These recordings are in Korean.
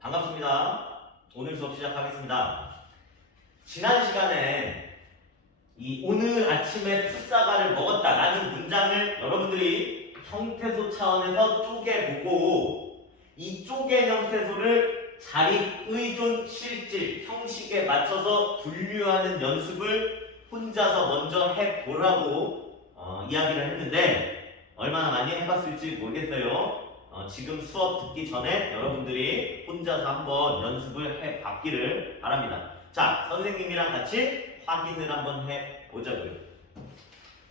반갑습니다. 오늘 수업 시작하겠습니다. 지난 시간에 이 오늘 아침에 풋사과를 먹었다라는 문장을 여러분들이 형태소 차원에서 쪼개보고 이 쪼갠 형태소를 자립, 의존, 실질, 형식에 맞춰서 분류하는 연습을 혼자서 먼저 해보라고 이야기를 했는데 얼마나 많이 해봤을지 모르겠어요. 지금 수업 듣기 전에 여러분들이 혼자서 한번 연습을 해봤기를 바랍니다. 자, 선생님이랑 같이 확인을 한번 해보자고요.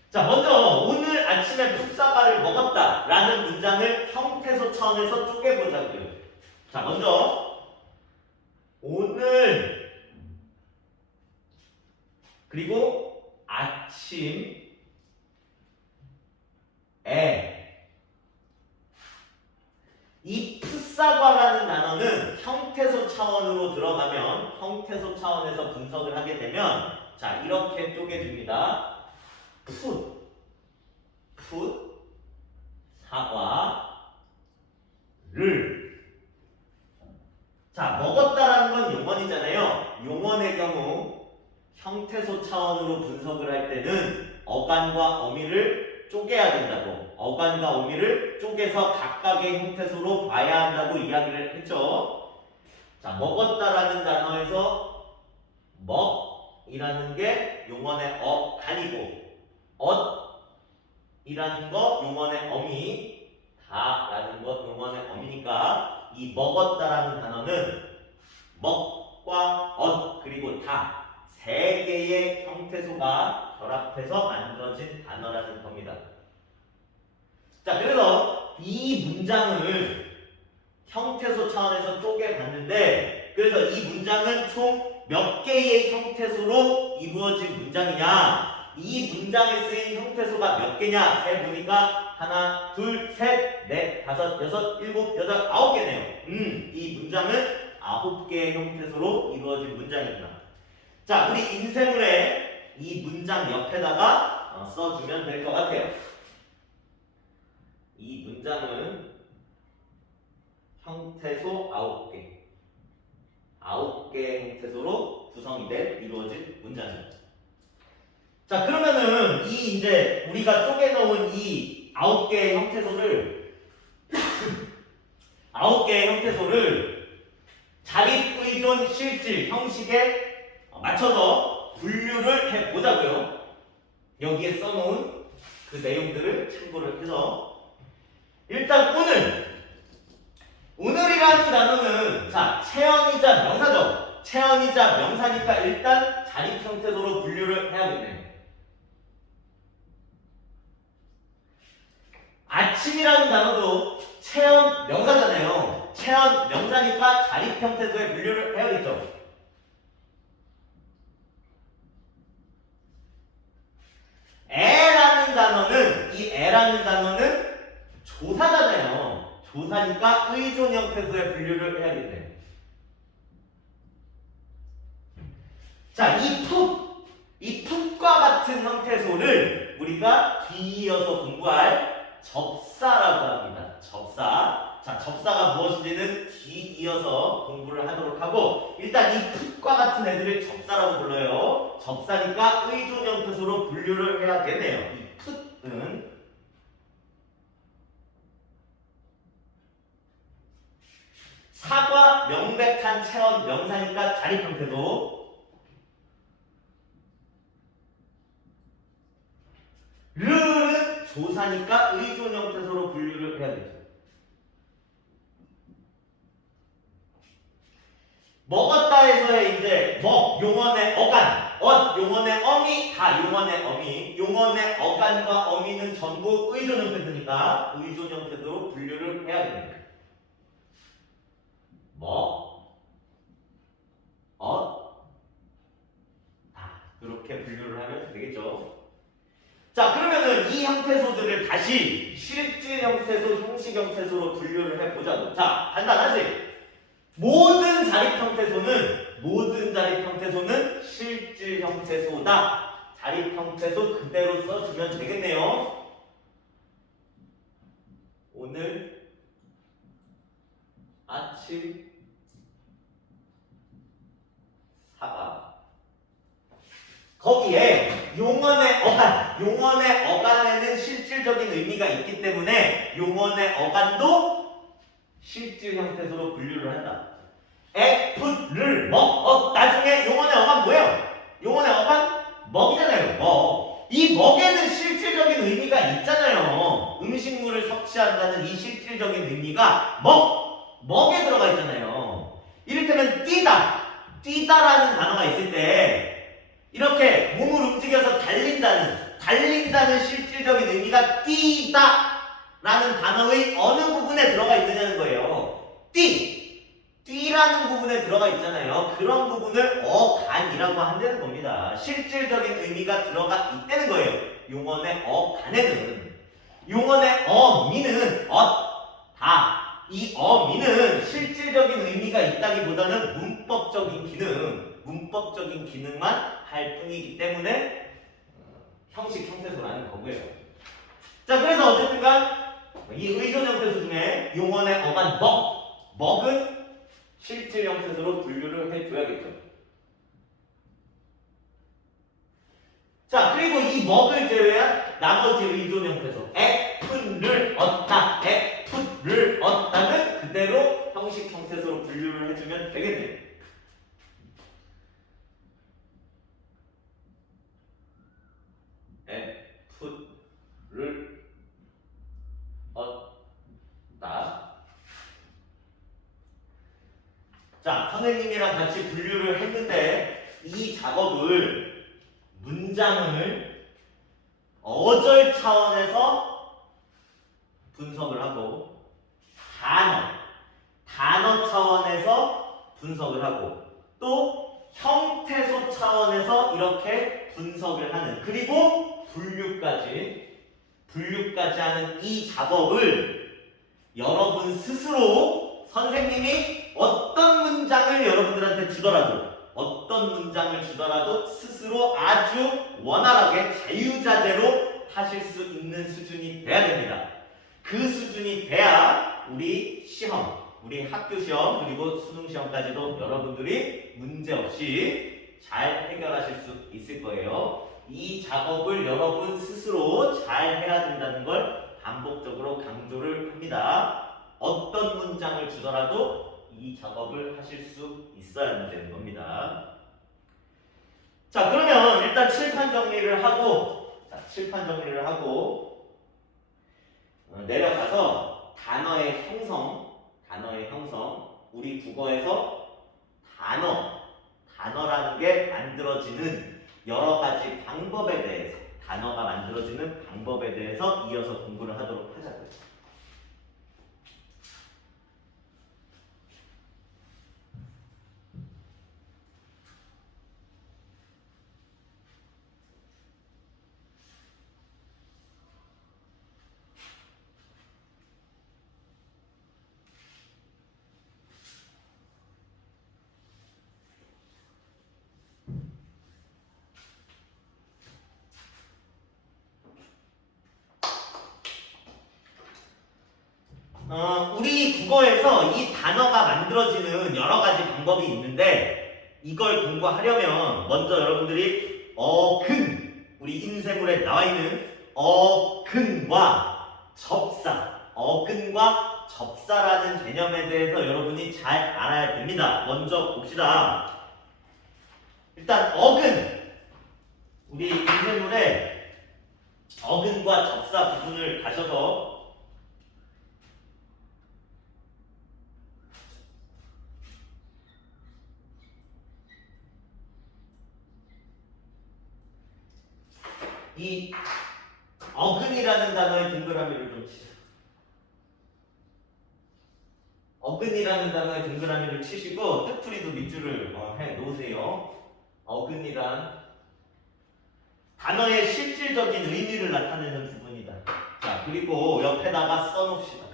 자, 먼저 오늘 아침에 풋사과를 먹었다 라는 문장을 형태소 차원에서 쪼개보자고요. 자, 먼저 오늘 그리고 아침에 이 풋사과라는 단어는 형태소 차원으로 들어가면 형태소 차원에서 분석을 하게 되면 자 이렇게 쪼개줍니다. 사과를 자 먹었다라는 건 용언이잖아요. 용언의 경우 형태소 차원으로 분석을 할 때는 어간과 어미를 쪼개야 된다고 어간과 어미를 쪼개서 각각의 형태소로 봐야 한다고 이야기를 했죠. 자, 먹었다라는 단어에서 먹이라는 게 용언의 어간이고 엇이라는 거 용언의 어미 다라는 것 용언의 어미니까 이 먹었다라는 단어는 먹과 엇 그리고 다 세 개의 형태소가 결합해서 만들어진 단어라는 겁니다. 자, 그래서 이 문장을 형태소 차원에서 쪼개봤는데 그래서 이 문장은 총 몇 개의 형태소로 이루어진 문장이냐? 이 문장에 쓰인 형태소가 몇 개냐? 세보니까 하나, 둘, 셋, 넷, 다섯, 여섯, 일곱, 여덟, 아홉 개네요. 이 문장은 9개의 형태소로 이루어진 문장입니다. 자, 우리 인쇄물에 이 문장 옆에다가 써주면 될 것 같아요. 이 문장은 형태소 9개. 9개의 형태소로 구성이 돼 이루어진 문장입니다. 자, 그러면은 이 이제 우리가 쪼개놓은 이 9개의 형태소를 9개의 형태소를 자립, 의존, 실질, 형식에 맞춰서 분류를 해보자고요. 여기에 써놓은 그 내용들을 참고를 해서 일단 오늘이라는 단어는 자 체언이자 명사죠. 체언이자 명사니까 일단 자립 형태소로 분류를 해야겠네요. 아침이라는 단어도 체언 명사잖아요. 체언 명사니까 자립 형태소에 분류를 해야겠죠. 애라는 단어는 이 애라는 단어는 조사잖아요. 조사니까 의존 형태소에 분류를 해야겠네요. 자, 이 풋과 같은 형태소를 우리가 뒤이어서 공부할 접사라고 합니다. 접사. 자, 접사가 무엇인지는 뒤이어서 공부를 하도록 하고 일단 이 풋과 같은 애들을 접사라고 불러요. 접사니까 의존 형태소로 분류를 해야겠네요. 이 풋은 사과 명백한 체언 명사니까 자립 형태소 르는 조사니까 의존 형태소로 분류를 해야겠죠. 먹었다에서의 이제 먹 용언의 어간, 엇 용언의 어미, 다 용언의 어미, 용언의 어간과 어미는 전부 의존 형태소니까 의존 형태소로 분류를 해야 됩니다. 먹, 엇, 다 이렇게 분류를 하면 되겠죠. 자, 그러면은 이 형태소들을 다시 실질 형태소, 형식 형태소로 분류를 해보자고. 자, 간단하지? 모든 자립 형태소는 실질 형태소다. 자립 형태소 그대로 써주면 되겠네요. 오늘 아침 거기에 용언의 어간에는 실질적인 의미가 있기 때문에 용언의 어간도 실질 형태소로 분류를 한다. 를 먹, 나중에 용언의 어간 뭐예요? 용언의 어간 먹이잖아요. 먹. 이 먹에는 실질적인 의미가 있잖아요. 음식물을 섭취한다는 이 실질적인 의미가 먹에 들어가 있잖아요. 이를테면 뛰다라는 단어가 있을 때 이렇게 몸을 움직여서 달린다는 실질적인 의미가 뛰다라는 단어의 어느 부분에 들어가 있느냐는 거예요. 뛰라는 부분에 들어가 있잖아요. 그런 부분을 어간이라고 한다는 겁니다. 실질적인 의미가 들어가 있다는 거예요. 용언의 어간에는. 용언의 어미는 이 어미는 실질적인 의미가 있다기보다는 문법적인 기능만 할 뿐이기 때문에 형식 형태소라는 거고요. 자, 그래서 어쨌든간 이 의존 형태소 중에 용언의 어간 먹은 실질 형태소로 분류를 해줘야겠죠. 자, 그리고 이 먹을 제외한 나머지 의존 형태소 를 얻다는 그대로 형식 형태소로 분류를 해주면 되겠네요. 를 얻다. 자, 선생님이랑 같이 분류를 했는데 이 작업을 문장을 어절 차원에서 분석을 하고 단어 차원에서 분석을 하고 또 형태소 차원에서 이렇게 분석을 하는 그리고 분류까지 하는 이 작업을 여러분 스스로 선생님이 어떤 문장을 여러분들한테 주더라도 스스로 아주 원활하게 자유자재로 하실 수 있는 수준이 돼야 됩니다. 그 수준이 돼야 우리 학교 시험 그리고 수능 시험까지도 여러분들이 문제없이 잘 해결하실 수 있을 거예요. 이 작업을 여러분 스스로 잘 해야 된다는 걸 반복적으로 강조를 합니다. 어떤 문장을 주더라도 이 작업을 하실 수 있어야 되는 겁니다. 자, 그러면 일단 칠판 정리를 하고 내려가서 단어의 형성 우리 국어에서 단어라는 게 만들어지는 여러 가지 방법에 대해서 단어가 만들어지는 방법에 대해서 이어서 공부를 하도록 하자고요. 우리 국어에서 이 단어가 만들어지는 여러 가지 방법이 있는데 이걸 공부하려면 먼저 여러분들이 우리 인쇄물에 나와 있는 어근과 접사라는 개념에 대해서 여러분이 잘 알아야 됩니다. 먼저 봅시다. 일단 우리 인쇄물에 어근과 접사 부분을 가셔서 이 어근이라는 단어의 동그라미를 좀 치세요. 어근이라는 단어의 동그라미를 치시고 뜻풀이도 밑줄을 해 놓으세요. 어근이란 단어의 실질적인 의미를 나타내는 부분이다. 자, 그리고 옆에다가 써놓읍시다.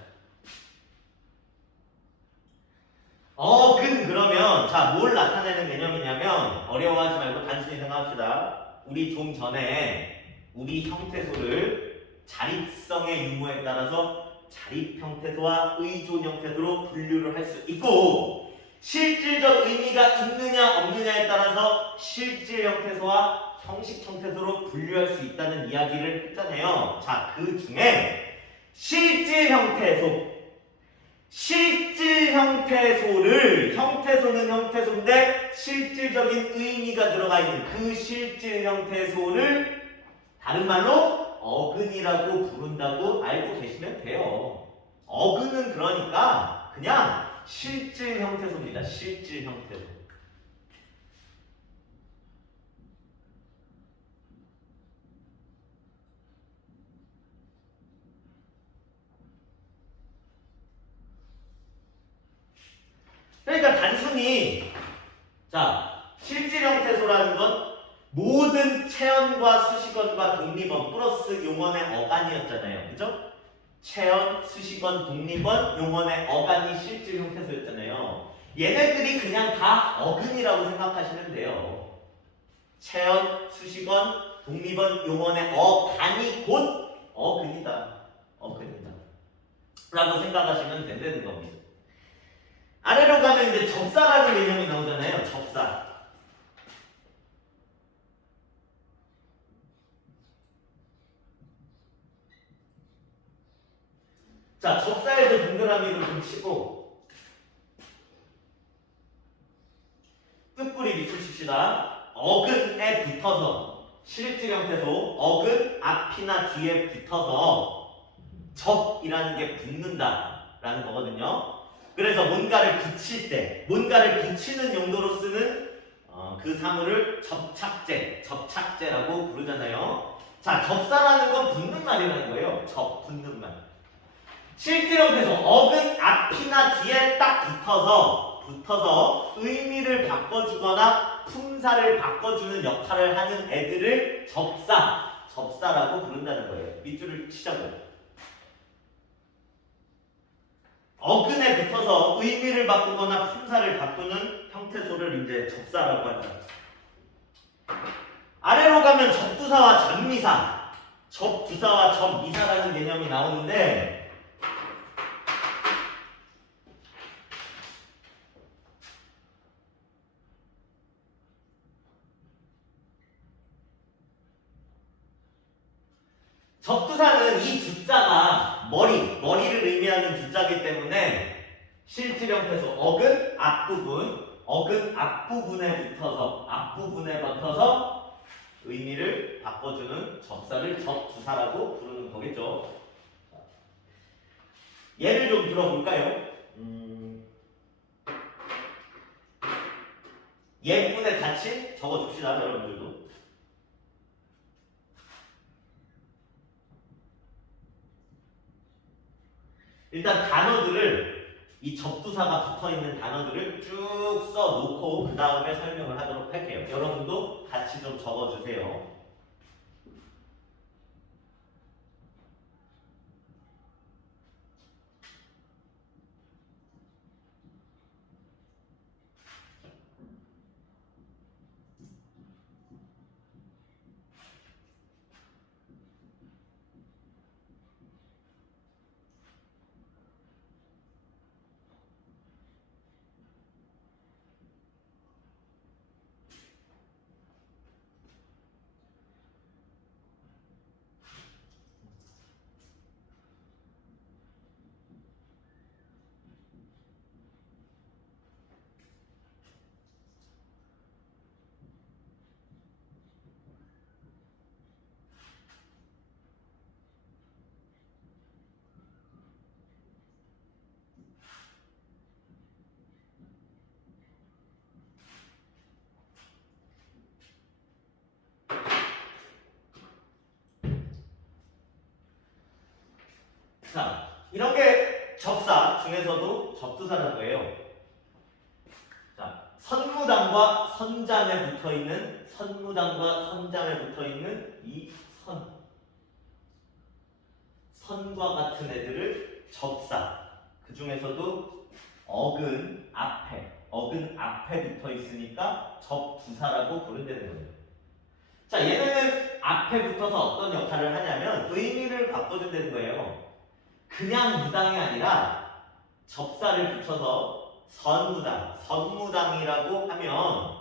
어근 그러면 뭘 나타내는 개념이냐면 어려워하지 말고 단순히 생각합시다. 우리 좀 전에 우리 형태소를 자립성의 유무에 따라서 자립 형태소와 의존 형태소로 분류를 할 수 있고 실질적 의미가 있느냐 없느냐에 따라서 실질 형태소와 형식 형태소로 분류할 수 있다는 이야기를 했잖아요. 자, 그 중에 실질 형태소를 형태소는 형태소인데 실질적인 의미가 들어가 있는 그 실질 형태소를 다른 말로 어근이라고 부른다고 알고 계시면 돼요. 어근은 그러니까 그냥 실질 형태소입니다. 실질 형태소. 그러니까 단순히 실질 형태소라는 건 모든 체언과 수식어과 독립어 플러스 용언의 어간이었잖아요. 그죠? 체언, 수식어, 독립어, 용언의 어간이 실질 형태소였잖아요. 얘네들이 그냥 다 어근이라고 생각하시면 돼요. 체언, 수식어, 독립어, 용언의 어간이 곧 어근이다. 라고 생각하시면 된다는 겁니다. 아래로 가면 이제 접사라는 개념이 나오잖아요. 접사. 자, 접사에도 동그라미로 좀 치고 뜻풀이 밑줄 칩시다. 어근에 붙어서 실질 형태소 어근 앞이나 뒤에 붙어서 접이라는 게 붙는다라는 거거든요. 그래서 뭔가를 붙이는 용도로 쓰는 그 사물을 접착제라고 부르잖아요. 자, 접사라는 건 붙는 말이라는 거예요. 붙는 말. 실질 형태소 어근 앞이나 뒤에 딱 붙어서 의미를 바꿔주거나 품사를 바꿔주는 역할을 하는 애들을 접사라고 부른다는 거예요. 밑줄을 치자고요. 어근에 붙어서 의미를 바꾸거나 품사를 바꾸는 형태소를 이제 접사라고 한다. 아래로 가면 접두사와 접미사, 접두사와 접미사라는 개념이 나오는데 접두사는 이 두자가 머리를 의미하는 두자이기 때문에 실질 형태소 어근 앞부분에 붙어서 의미를 바꿔주는 접사를 접두사라고 부르는 거겠죠. 예를 좀 들어볼까요? 예문에 같이 적어줍시다, 여러분들도. 일단 단어들을 이 접두사가 붙어있는 단어들을 쭉 써놓고 그 다음에 설명을 하도록 할게요. 여러분도 같이 좀 적어주세요. 자, 이런 게 접사 중에서도 접두사라고 해요. 자, 선무당과 선장에 붙어있는 이 선과 같은 애들을 접사. 그 중에서도 어근 앞에 붙어 있으니까 접두사라고 부른다는 거예요. 자, 얘네는 앞에 붙어서 어떤 역할을 하냐면 의미를 바꿔준다는 거예요. 그냥 무당이 아니라 접사를 붙여서 선무당, 선무당이라고 하면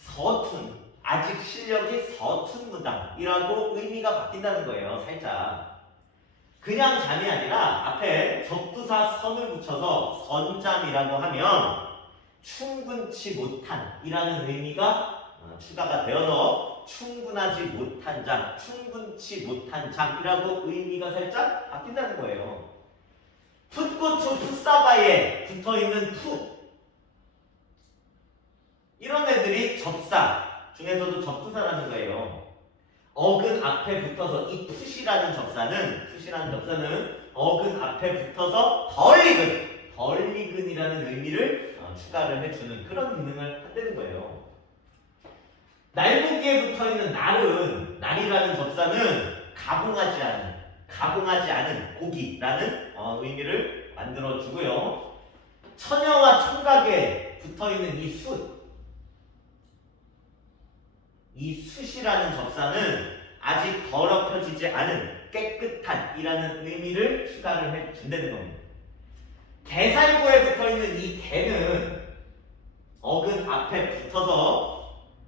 서툰, 아직 실력이 서툰 무당이라고 의미가 바뀐다는 거예요. 살짝. 그냥 잠이 아니라 앞에 접두사 선을 붙여서 선잠이라고 하면 충분치 못한이라는 의미가 추가가 되어서 충분하지 못한 잠, 충분치 못한 잠이라고 의미가 살짝 바뀐다는 거예요. 풋고추 풋사바에 붙어있는 풋, 이런 애들이 접사 중에서도 접두사라는 거예요. 어근 앞에 붙어서 이 풋이라는 접사는 어근 앞에 붙어서 덜리근이라는 의미를 추가를 해주는 그런 기능을 한다는 거예요. 날고기에 붙어있는 날이라는 접사는 가공하지 않은 고기라는 의미를 만들어주고요. 처녀와 총각에 붙어있는 이 숯이라는 접사는 아직 더럽혀지지 않은 깨끗한이라는 의미를 추가를 해준다는 겁니다. 개살구에 붙어있는 이 개는 어근 앞에 붙어서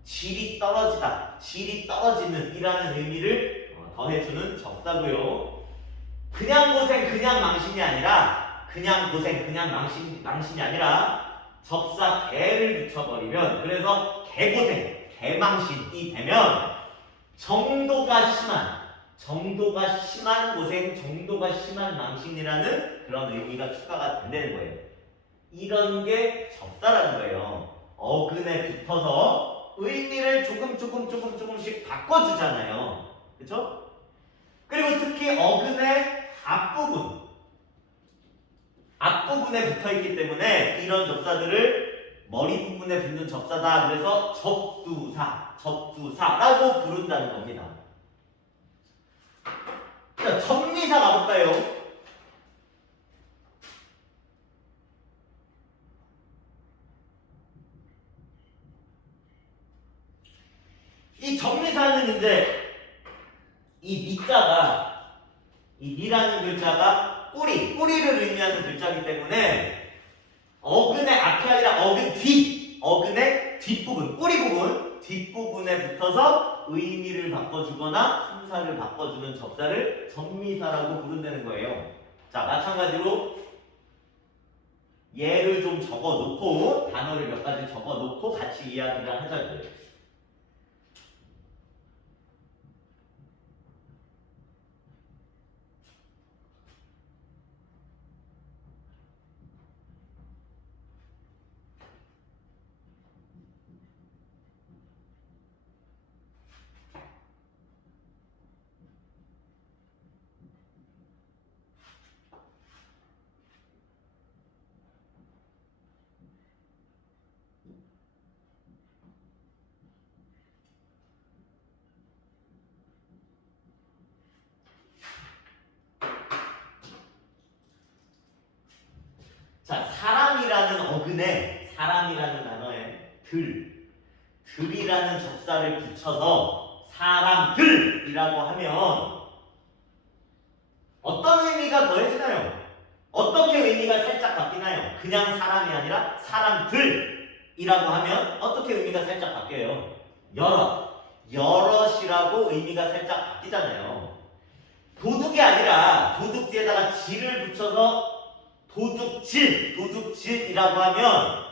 질이 떨어지는 이라는 의미를 더해주는 접사고요. 그냥 고생 그냥 망신이 아니라 접사 개를 붙여버리면, 그래서 개고생 개망신이 되면 정도가 심한 고생, 정도가 심한 망신이라는 그런 의미가 추가가 된다는 거예요. 이런 게 접사라는 거예요. 어근에 붙어서 의미를 조금씩 바꿔주잖아요. 그쵸? 그리고 특히 어근의 앞부분에 붙어있기 때문에 이런 접사들을 머리 부분에 붙는 접사다. 그래서 접두사라고 부른다는 겁니다. 자, 접미사 가볼까요? 이 접미사는 이제 이 미라는 글자가 뿌리를 의미하는 글자이기 때문에 어근의 앞이 아니라 어근의 뒷부분, 뒷부분에 붙어서 의미를 바꿔주거나 품사를 바꿔주는 접사를 접미사라고 부른다는 거예요. 자, 마찬가지로 예를 좀 적어놓고, 단어를 몇 가지 적어놓고 같이 이야기를 하자고요. 자, 사람이라는 단어에 들이라는 접사를 붙여서 사람들이라고 하면 어떤 의미가 더해지나요? 어떻게 의미가 살짝 바뀌나요? 그냥 사람이 아니라 사람들이라고 하면 어떻게 의미가 살짝 바뀌어요? 여럿이라고 의미가 살짝 바뀌잖아요. 도둑이 아니라 도둑 뒤에다가 질을 붙여서 도둑질이라고 하면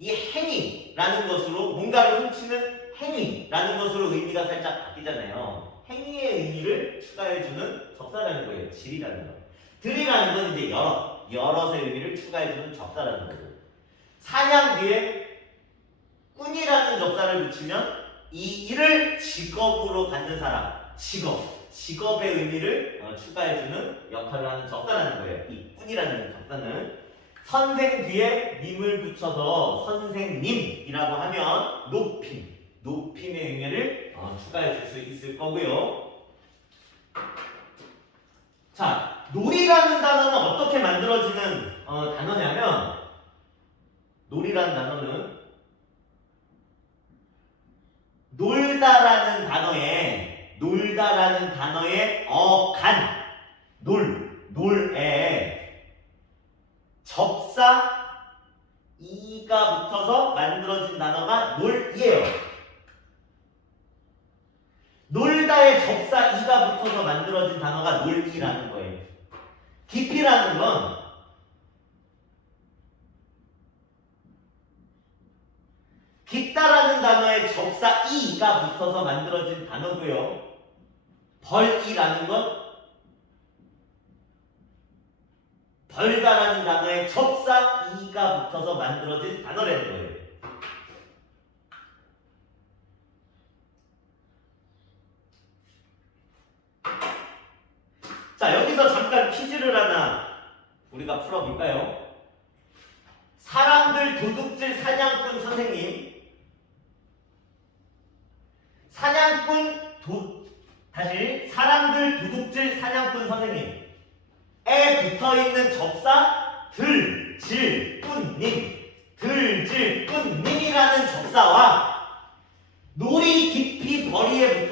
이 행위라는 것으로, 뭔가를 훔치는 행위라는 것으로 의미가 살짝 바뀌잖아요. 행위의 의미를 추가해주는 접사라는 거예요. 질이라는 거. 들이라는 건 이제 여럿의 의미를 추가해주는 접사라는 거죠. 사냥 뒤에 꾼이라는 접사를 붙이면 이 일을 직업으로 갖는 사람, 직업의 의미를 추가해주는 역할을 하는 접사라는 거예요. 이 꾼이라는 접사는 선생 뒤에 님을 붙여서 선생님이라고 하면 높임의 의미를 추가해줄 수 있을 거고요. 자, 놀이라는 단어는 어떻게 만들어지는 단어냐면, 놀이라는 단어는 놀다라는 단어에 놀에 접사 이가 붙어서 만들어진 단어가 놀이에요. 놀다에 접사 이가 붙어서 만들어진 단어가 놀이라는 거예요. 깊이라는 건 깊다라는 단어에 접사 이가 붙어서 만들어진 단어고요. 벌이라는 건 벌다라는 단어에 접사 이가 붙어서 만들어진 단어라는 거예요. 자, 여기서 잠깐 퀴즈를 하나 우리가 풀어볼까요? 사람들 도둑질 사냥꾼 선생님, 다시 사람들 도둑질 사냥꾼 선생님 에 붙어있는 접사 들질꾼님이라는 접사와 놀이 깊이 벌이에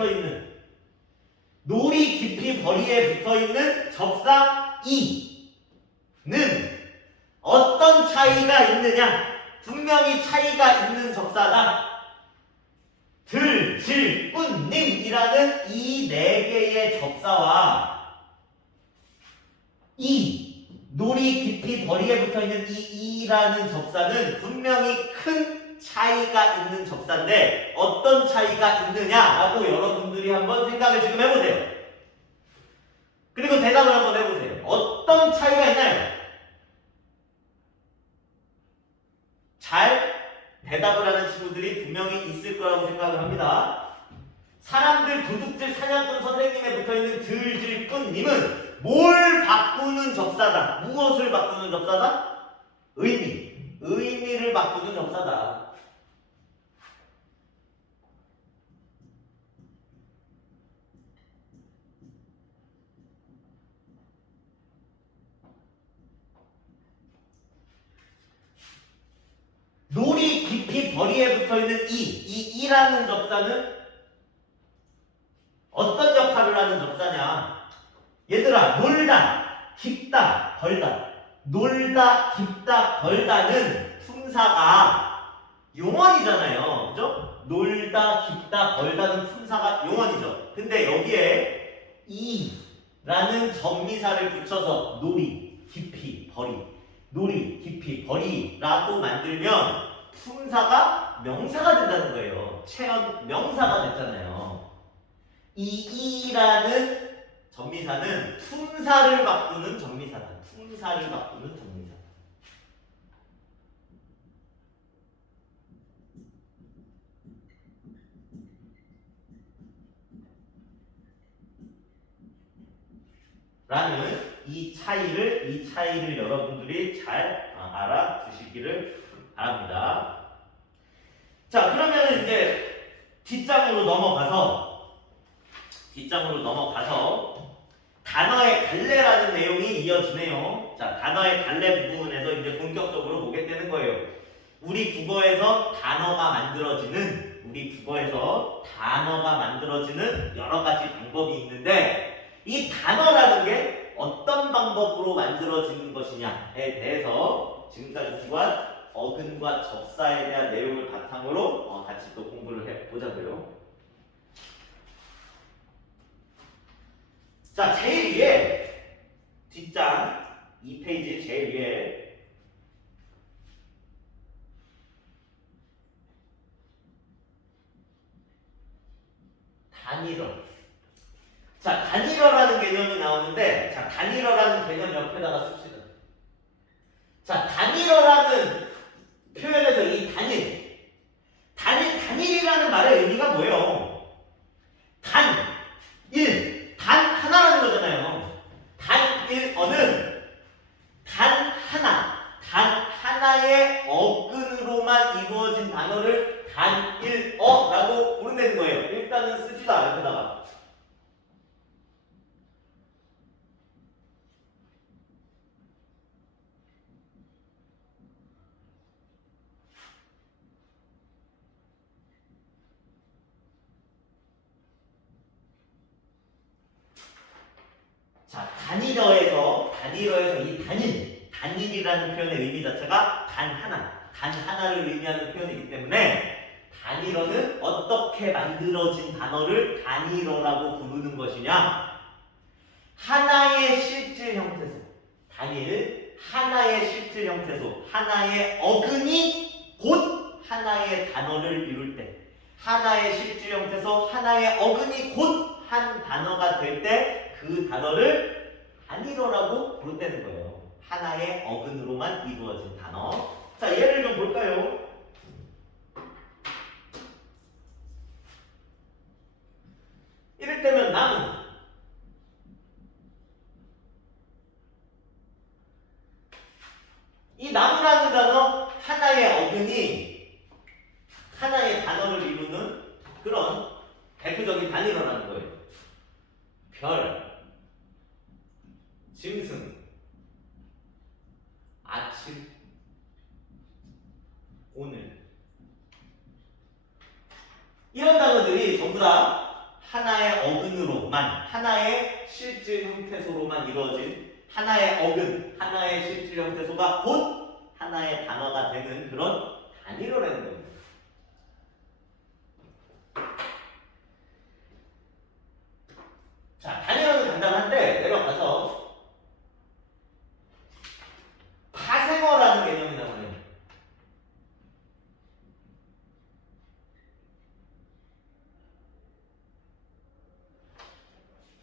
붙어있는 접사 이는 어떤 차이가 있느냐? 분명히 차이가 있는 접사다. 들질꾼님이라는 이 네 개의 접사와 놀이 깊이 벌이에 붙어있는 이 이라는 접사는 분명히 큰 차이가 있는 접사인데 어떤 차이가 있느냐라고 여러분들이 한번 생각을 지금 해보세요. 그리고 대답을 한번 해보세요. 어떤 차이가 있나요? 잘 대답을 하는 친구들이 분명히 있을 거라고 생각을 합니다. 사람들 도둑질 사냥꾼 선생님에 붙어있는 들질꾼님은 뭘 바꾸는 접사다? 무엇을 바꾸는 접사다? 의미를 바꾸는 접사다. 놀이 깊이 벌이에 붙어있는 이라는 접사는 어떤 역할을 하는 접사냐? 얘들아, 놀다, 깊다, 벌다. 놀다, 깊다, 벌다는 품사가 용언이잖아요. 그죠? 놀다, 깊다, 벌다는 품사가 용언이죠. 근데 여기에 이라는 접미사를 붙여서 놀이, 깊이, 벌이라고 만들면 품사가 명사가 된다는 거예요. 체험 명사가 됐잖아요. 이라는 접미사는 품사를 바꾸는 접미사다. 라는 이 차이를 여러분들이 잘 알아두시기를 바랍니다. 자, 그러면 이제 뒷장으로 넘어가서 단어의 갈래라는 내용이 이어지네요. 자, 단어의 갈래 부분에서 이제 본격적으로 보게 되는 거예요. 우리 국어에서 단어가 만들어지는 여러 가지 방법이 있는데 이 단어라는 게 어떤 방법으로 만들어지는 것이냐에 대해서 지금까지 구한 어근과 접사에 대한 내용을 바탕으로 같이 또 공부를 해보자고요. 자, 제일 위에 뒷장 2페이지 제일 위에 단일어. 자, 단일어라는 개념이 나오는데, 자, 단일어라는 개념 옆에다가 씁시다. 자, 단일어라는 표현에서 이 단일이라는 말의 의미가 뭐예요? 단 하나라는 거잖아요. 단일어는 단 하나의 어근으로만 이루어진 단어를 단일어라고 부른다는 거예요. 일단은 씁시다, 옆에다가. 자, 단일어에서 이 단일이라는 표현의 의미 자체가 단 하나를 의미하는 표현이기 때문에 단일어는 어떻게 만들어진 단어를 단일어라고 부르는 것이냐? 하나의 실질 형태소, 단일, 하나의 실질 형태소, 하나의 어근이 곧 하나의 단어를 이룰 때, 하나의 실질 형태소, 하나의 어근이 곧 한 단어가 될 때 그 단어를 단일어라고 부른다는 거예요. 하나의 어근으로만 이루어진 단어. 자, 예를 좀 볼까요? 이를테면 나무. 이 나무라는 단어 하나의 어근이 하나의 단어를 이루는 그런 대표적인 단일어라는 거예요. 별, 짐승, 아침, 오늘. 이런 단어들이 전부 다 하나의 어근으로만, 하나의 실질 형태소로만 이루어진 하나의 어근, 하나의 실질 형태소가 곧 하나의 단어가 되는 그런 단일어라는 겁니다. 자, 단일어는 간단한데 내려가서 파생어라는 개념이 나오네요.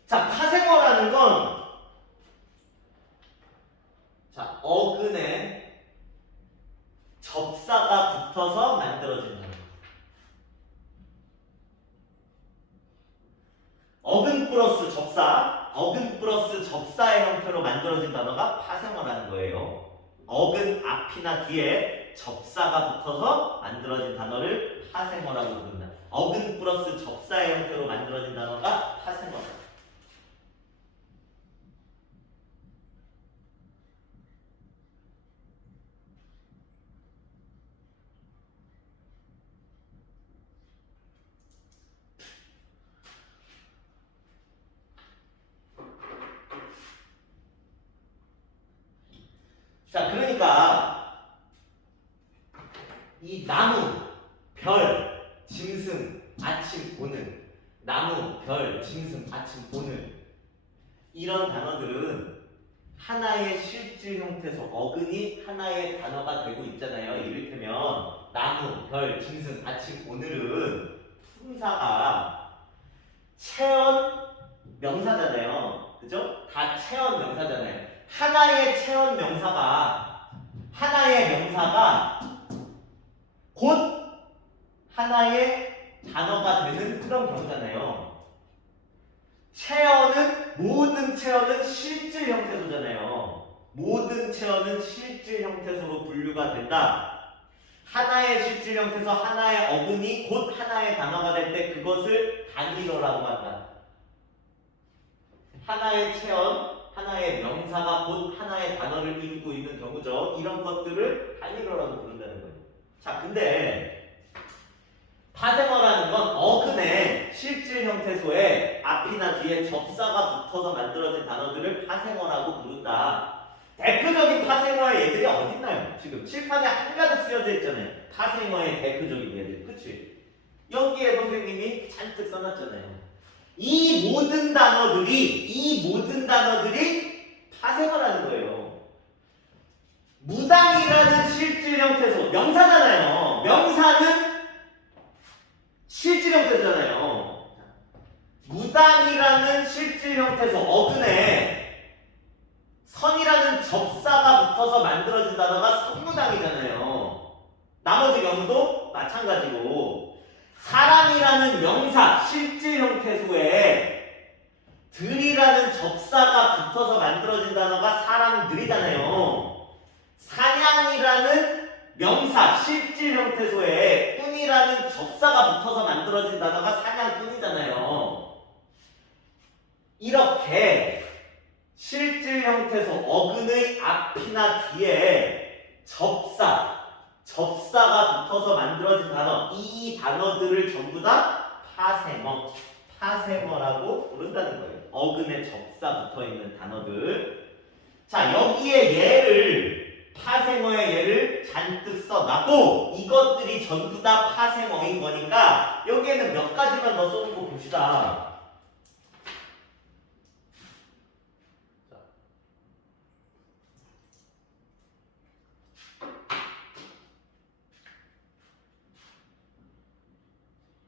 자, 파생어라는 건 자, 어근에 접사가 붙어서 만들어진 단어. 어근 플러스 접사, 어근 플러스 접사의 형태로 만들어진 단어가 파생어라는 거예요. 어근 앞이나 뒤에 접사가 붙어서 만들어진 단어를 파생어라고 부른다. 어근 플러스 접사의 형태로 만들어진 단어가 파생어다. 자, 그러니까 이 나무, 별, 짐승, 아침, 오늘, 나무, 별, 짐승, 아침, 오늘 이런 단어들은 하나의 실질 형태소, 어근이 하나의 단어가 되고 있잖아요. 이를테면 나무, 별, 짐승, 아침, 오늘은 품사가 체언 명사잖아요. 그죠? 다 체언 명사잖아요. 하나의 체언 명사가 곧 하나의 단어가 되는 그런 경우잖아요. 모든 체언은 실질 형태소잖아요. 모든 체언은 실질 형태소로 분류가 된다. 하나의 실질 형태소, 하나의 어근이 곧 하나의 단어가 될 때 그것을 단일어라고 한다. 하나의 체언, 하나의 명사가 곧 하나의 단어를 이루고 있는 경우죠. 이런 것들을 단일어라고 부른다는 거예요. 자, 근데 파생어라는 건 어근의 실질 형태소에 앞이나 뒤에 접사가 붙어서 만들어진 단어들을 파생어라고 부른다. 대표적인 파생어의 예들이 어딨나요? 지금 칠판에 한가득 쓰여져 있잖아요. 파생어의 대표적인 예들. 그치? 여기에 선생님이 잔뜩 써놨잖아요. 이 모든 단어들이 파생어라는 거예요. 무당이라는 실질 형태소, 명사잖아요. 명사는 실질 형태잖아요. 무당이라는 실질 형태소, 어근에 선이라는 접사가 붙어서 만들어진 단어가 선무당이잖아요. 나머지 경우도 마찬가지고 사람이라는 명사, 실질 형태소에 들이라는 접사가 붙어서 만들어진 단어가 사람들이잖아요. 사냥이라는 명사, 실질 형태소에 꾼이라는 접사가 붙어서 만들어진 단어가 사냥꾼이잖아요. 이렇게 실질 형태소, 어근의 앞이나 뒤에 접사가 붙어서 만들어진 단어, 이 단어들을 전부 다 파생어라고 부른다는 거예요. 어근에 접사 붙어 있는 단어들. 자, 여기에 얘를 파생어의 얘를 잔뜩 써놨고 이것들이 전부 다 파생어인 거니까 여기에는 몇 가지만 더 써놓고 봅시다.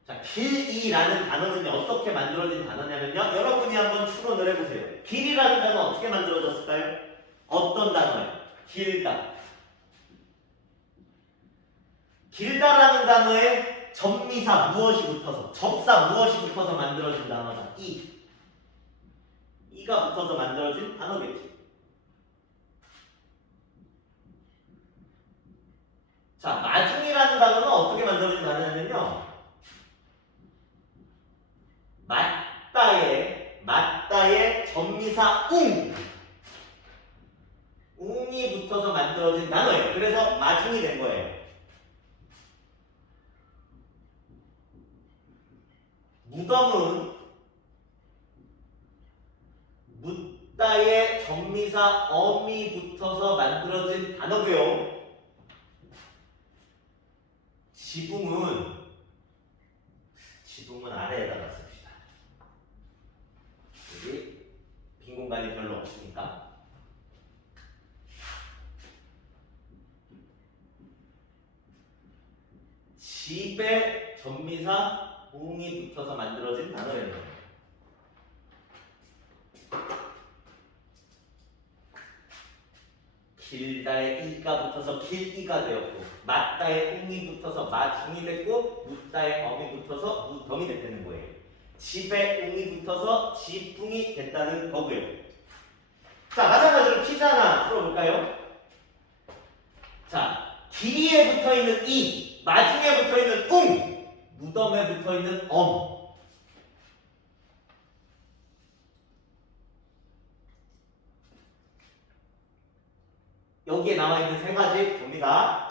자, 길이라는 단어는 어떻게 만들어진 단어냐면요. 여러분이 한번 추론을 해보세요. 길이라는 단어 어떻게 만들어졌을까요? 어떤 단어예요? 길다. 길다라는 단어에 접미사 무엇이 붙어서, 접사 무엇이 붙어서 만들어진 단어다. 이가 붙어서 만들어진 단어겠지. 자, 마중이라는 단어는 어떻게 만들어진 단어냐면요. 맞다에 접미사 웅이 붙어서 만들어진 단어예요. 그래서 마중이 된 거예요. 무덤은 묻다에 접미사 엄이 붙어서 만들어진 단어고요. 지붕은 아래에다가 씁시다. 여기 빈 공간이 별로 없으니까. 집에 접미사 웅이 붙어서 만들어진 단어예요. 길다에 이가 붙어서 길이가 되었고 맞다에 웅이 붙어서 마중이 됐고 묻다에 엄이 붙어서 무덤이 됐다는 거예요. 집에 웅이 붙어서 지붕이 됐다는 거고요. 자, 마찬가지로 퀴즈 하나 풀어볼까요? 자, 길이에 붙어있는 이, 마중에 붙어있는 웅, 무덤에 붙어있는 엄. 여기에 나와 있는 세 가지 봅니다.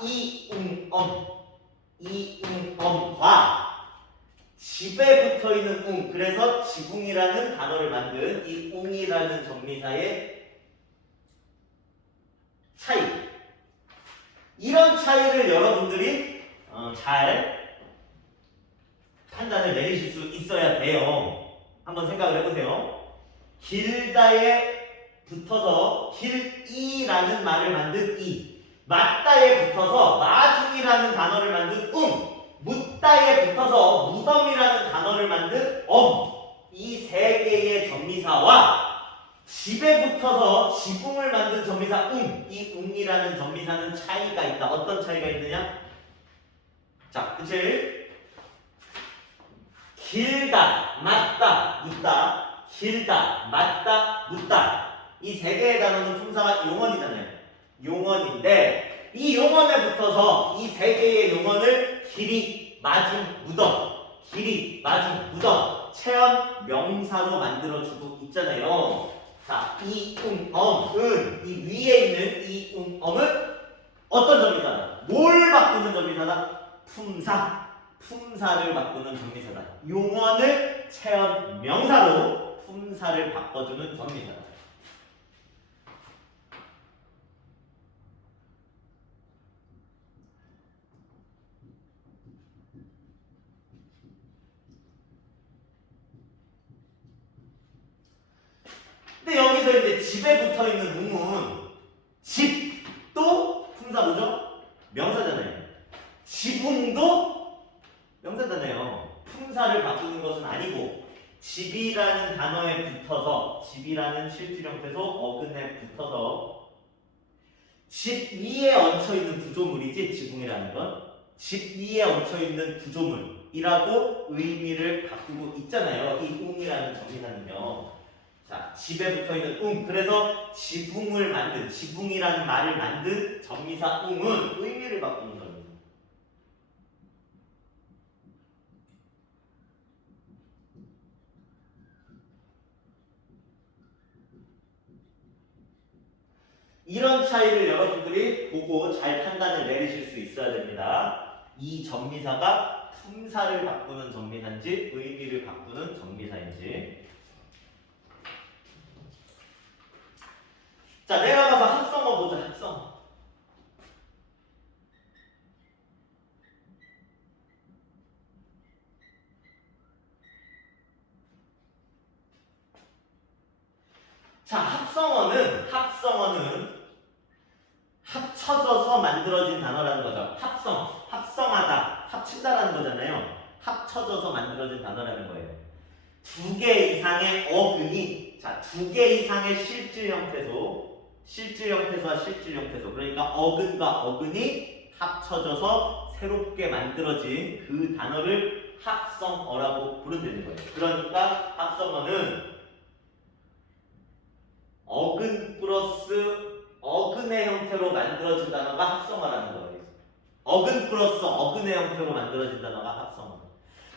이웅엄과 집에 붙어 있는 웅, 그래서 지붕이라는 단어를 만든 이 웅이라는 접미사의 차이. 이런 차이를 여러분들이 잘 판단을 내리실 수 있어야 돼요. 한번 생각을 해보세요. 길다에 붙어서 길이라는 말을 만든 이, 맞다에 붙어서 마중이라는 단어를 만든 묻다에 붙어서 무덤이라는 단어를 만든 이 세 개의 접미사와 집에 붙어서 지붕을 만든 접미사 이 웅이라는 접미사는 차이가 있다. 어떤 차이가 있느냐? 자, 그치? 길다, 맞다, 묻다. 길다, 맞다, 묻다. 이 세 개의 단어는 품사가 용언이잖아요. 용언인데 이 용언에 붙어서 이 세 개의 용언을 길이, 마중, 무덤, 길이, 마중, 무덤 체언 명사로 만들어주고 있잖아요. 자, 이웅엄은 이 위에 있는 이웅엄은 어떤 접미사다? 뭘 바꾸는 접미사다? 품사를 바꾸는 접미사다. 용언을 체언 명사로 품사를 바꿔주는 접미사다. 근데 여기서 이제 집에 붙어 있는 웅은 집도 품사 뭐죠? 명사잖아요. 지붕도 명사잖아요. 품사를 바꾸는 것은 아니고 집이라는 단어에 붙어서 집이라는 실질 형태소 어근에 붙어서 집 위에 얹혀 있는 구조물이지 지붕이라는 건 집 위에 얹혀 있는 구조물이라고 의미를 바꾸고 있잖아요. 이 웅이라는 접미사는요. 자, 집에 붙어있는 그래서 지붕을 만든, 지붕이라는 말을 만든 접미사 웅은 의미를 바꾸는 겁니다. 이런 차이를 여러분들이 보고 잘 판단을 내리실 수 있어야 됩니다. 이 접미사가 품사를 바꾸는 접미사인지 의미를 바꾸는 접미사인지. 자, 내려가서 합성어 보자. 합성어. 자, 합성어는 합쳐져서 만들어진 단어라는 거죠. 합성, 합성하다, 합친다라는 거잖아요. 합쳐져서 만들어진 단어라는 거예요. 두 개 이상의 어근이, 자, 두 개 이상의 실질 형태소, 그러니까 어근과 어근이 합쳐져서 새롭게 만들어진 그 단어를 합성어라고 부른다는 거예요. 그러니까 합성어는 어근 플러스 어근의 형태로 만들어진 단어가 합성어라는 거예요. 어근 플러스 어근의 형태로 만들어진 단어가 합성어.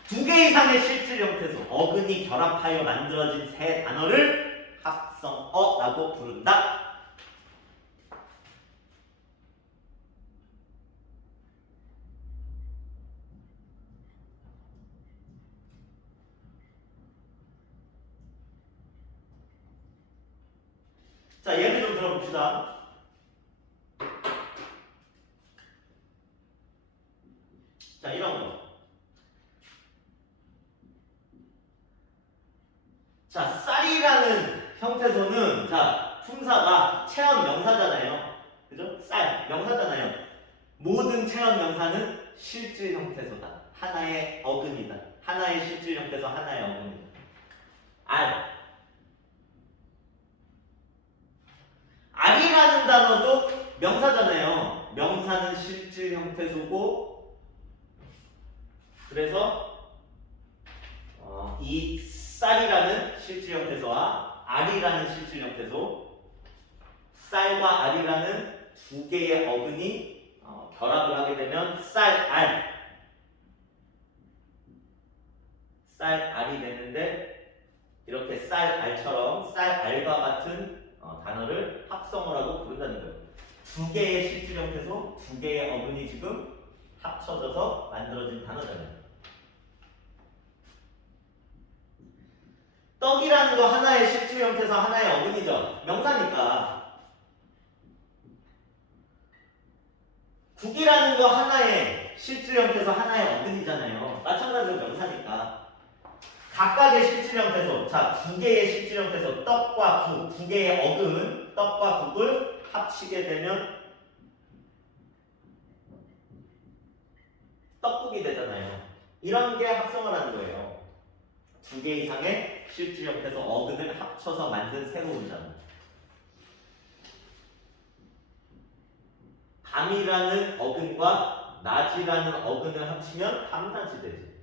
두 개 이상의 실질 형태소, 어근이 결합하여 만들어진 새 단어를 합성어라고 부른다. 자, 예를 좀 들어봅시다. 자, 이런 거. 자, 쌀이라는 형태소는, 자, 품사가 체험 명사잖아요. 그죠? 쌀, 명사잖아요. 모든 체험 명사는 실질 형태소다. 하나의 어근이다. 하나의 실질 형태소, 하나의 어근이다. 알이라는 단어도 명사잖아요. 명사는 실질 형태소고, 그래서 이 쌀이라는 실질 형태소와 알이라는 실질 형태소, 쌀과 알이라는 두 개의 어근이 결합을 하게 되면 쌀알이 되는데, 이렇게 쌀알처럼 쌀알과 같은 단어를 합성어라고 부른다는 거예요. 두 개의 실질 형태소, 두 개의 어근이 지금 합쳐져서 만들어진 단어잖아요. 떡이라는 거 하나의 실질 형태소, 하나의 어근이죠. 명사니까. 국이라는 거 하나의 실질 형태소, 하나의 어근이잖아요. 마찬가지로 명사니까. 각각의 실질 형태소, 자, 두 개의 실질 형태소, 떡과 국, 두 개의 어근, 떡과 국을 합치게 되면 떡국이 되잖아요. 이런 게 합성어라는 거예요. 두 개 이상의 실질 형태소, 어근을 합쳐서 만든 새로운 단어. 밤이라는 어근과 낮이라는 어근을 합치면 밤낮이 되지.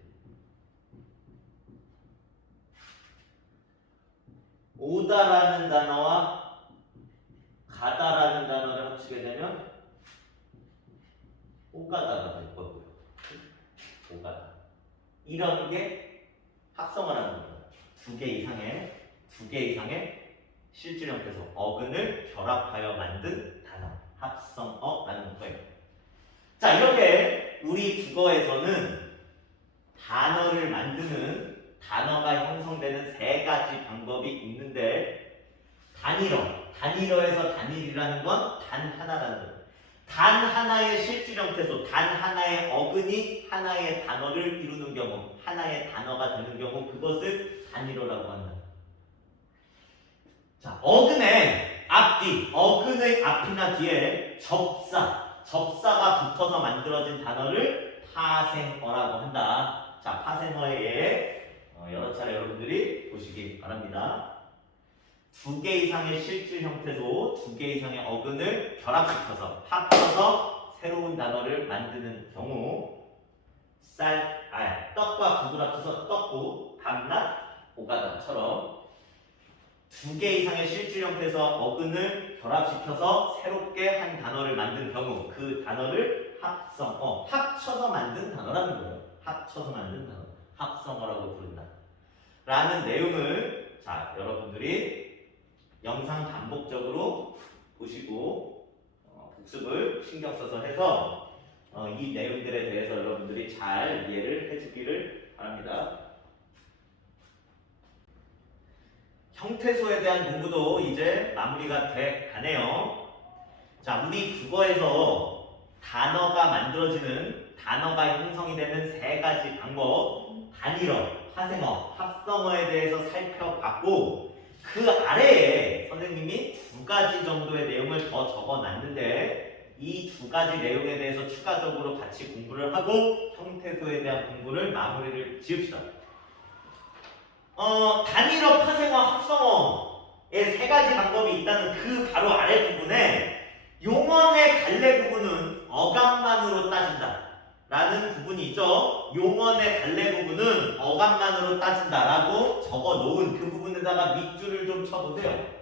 오다라는 단어와 가다라는 단어를 합치게 되면 오가다가 될 거고요. 오가다. 이런 게 합성어라는 겁니다. 두 개 이상의 실질 형태소, 어근을 결합하여 만든 단어, 합성어라는 거예요. 자, 이렇게 우리 국어에서는 단어를 만드는, 단어가 형성되는 세 가지 방법이 있는데, 단일어에서 단일이라는 건 단 하나라는 거예요. 단 하나의 실질 형태소, 단 하나의 어근이 하나의 단어를 이루는 경우, 하나의 단어가 되는 경우, 그것을 단일어라고 한다. 자, 어근의 앞이나 뒤에 접사가 붙어서 만들어진 단어를 파생어라고 한다. 자, 파생어에 여러 차례 여러분들이 보시기 바랍니다. 두 개 이상의 실질 형태소, 두 개 이상의 어근을 결합시켜서 합쳐서 새로운 단어를 만드는 경우, 쌀, 알, 떡과 국을 합쳐서 떡국, 밤낮, 오가다처럼 두 개 이상의 실질 형태소, 어근을 결합시켜서 새롭게 한 단어를 만든 경우, 그 단어를 합성어, 합쳐서 만든 단어라는 거예요. 합쳐서 만든 단어, 합성어라고 부른다. 라는 내용을, 자, 여러분들이 영상 반복적으로 보시고 복습을 신경 써서 해서 이 내용들에 대해서 여러분들이 잘 이해를 해주기를 바랍니다. 형태소에 대한 공부도 이제 마무리가 돼 가네요. 자, 우리 국어에서 단어가 만들어지는, 단어가 형성이 되는 세 가지 방법, 단일어, 파생어, 합성어에 대해서 살펴봤고, 그 아래에 선생님이 두 가지 정도의 내용을 더 적어놨는데, 이 두 가지 내용에 대해서 추가적으로 같이 공부를 하고 형태소에 대한 공부를 마무리를 지읍시다. 단일어, 파생어, 합성어의 세 가지 방법이 있다는 그 바로 아래 부분에 용언의 갈래 부분은 어감만으로 따진다 라는 부분이 있죠. 용언의 갈래 부분은 어감만으로 따진다 라고 적어 놓은 그 부분에다가 밑줄을 좀 쳐보세요.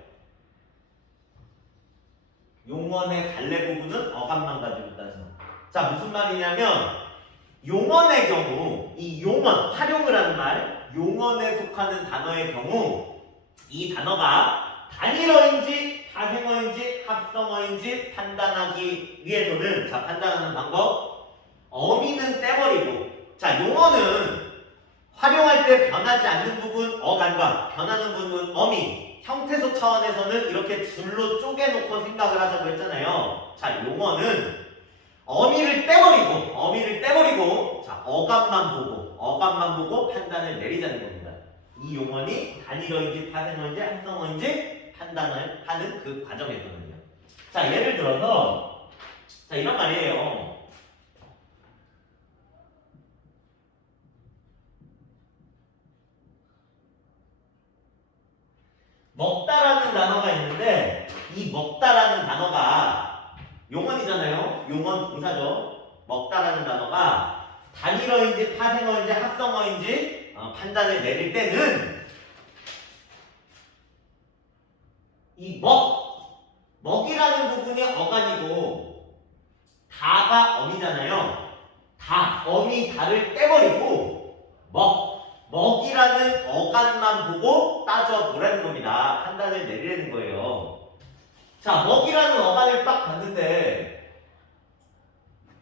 용언의 갈래 부분은 어감만 가지고 따진다. 자, 무슨 말이냐면 용언의 경우, 이 용언, 활용을 하는 말, 용언에 속하는 단어의 경우 이 단어가 단일어인지 파생어인지 합성어인지 판단하기 위해서는, 자, 판단하는 방법, 어미는 떼버리고, 자, 용어는 활용할 때 변하지 않는 부분 어간과 변하는 부분 어미, 형태소 차원에서는 이렇게 줄로 쪼개놓고 생각을 하자고 했잖아요. 자, 용어는 어미를 떼버리고, 자, 어감만 보고 판단을 내리자는 겁니다. 이 용어니 단일어인지 파생어인지 합성어인지 판단을 하는 그 과정에서는요. 자, 예를 들어서, 자, 이런 말이에요. 먹다라는 단어가 있는데, 이 먹다라는 단어가 용언이잖아요. 용언 동사죠. 먹다라는 단어가 단일어인지 파생어인지 합성어인지 판단을 내릴 때는 이 먹이라는 부분이 어간이고 다가 어미잖아요. 어미 다를 떼버리고 먹이라는 어간만 보고 따져보라는 겁니다. 판단을 내리라는 거예요. 자, 먹이라는 어간을 딱 봤는데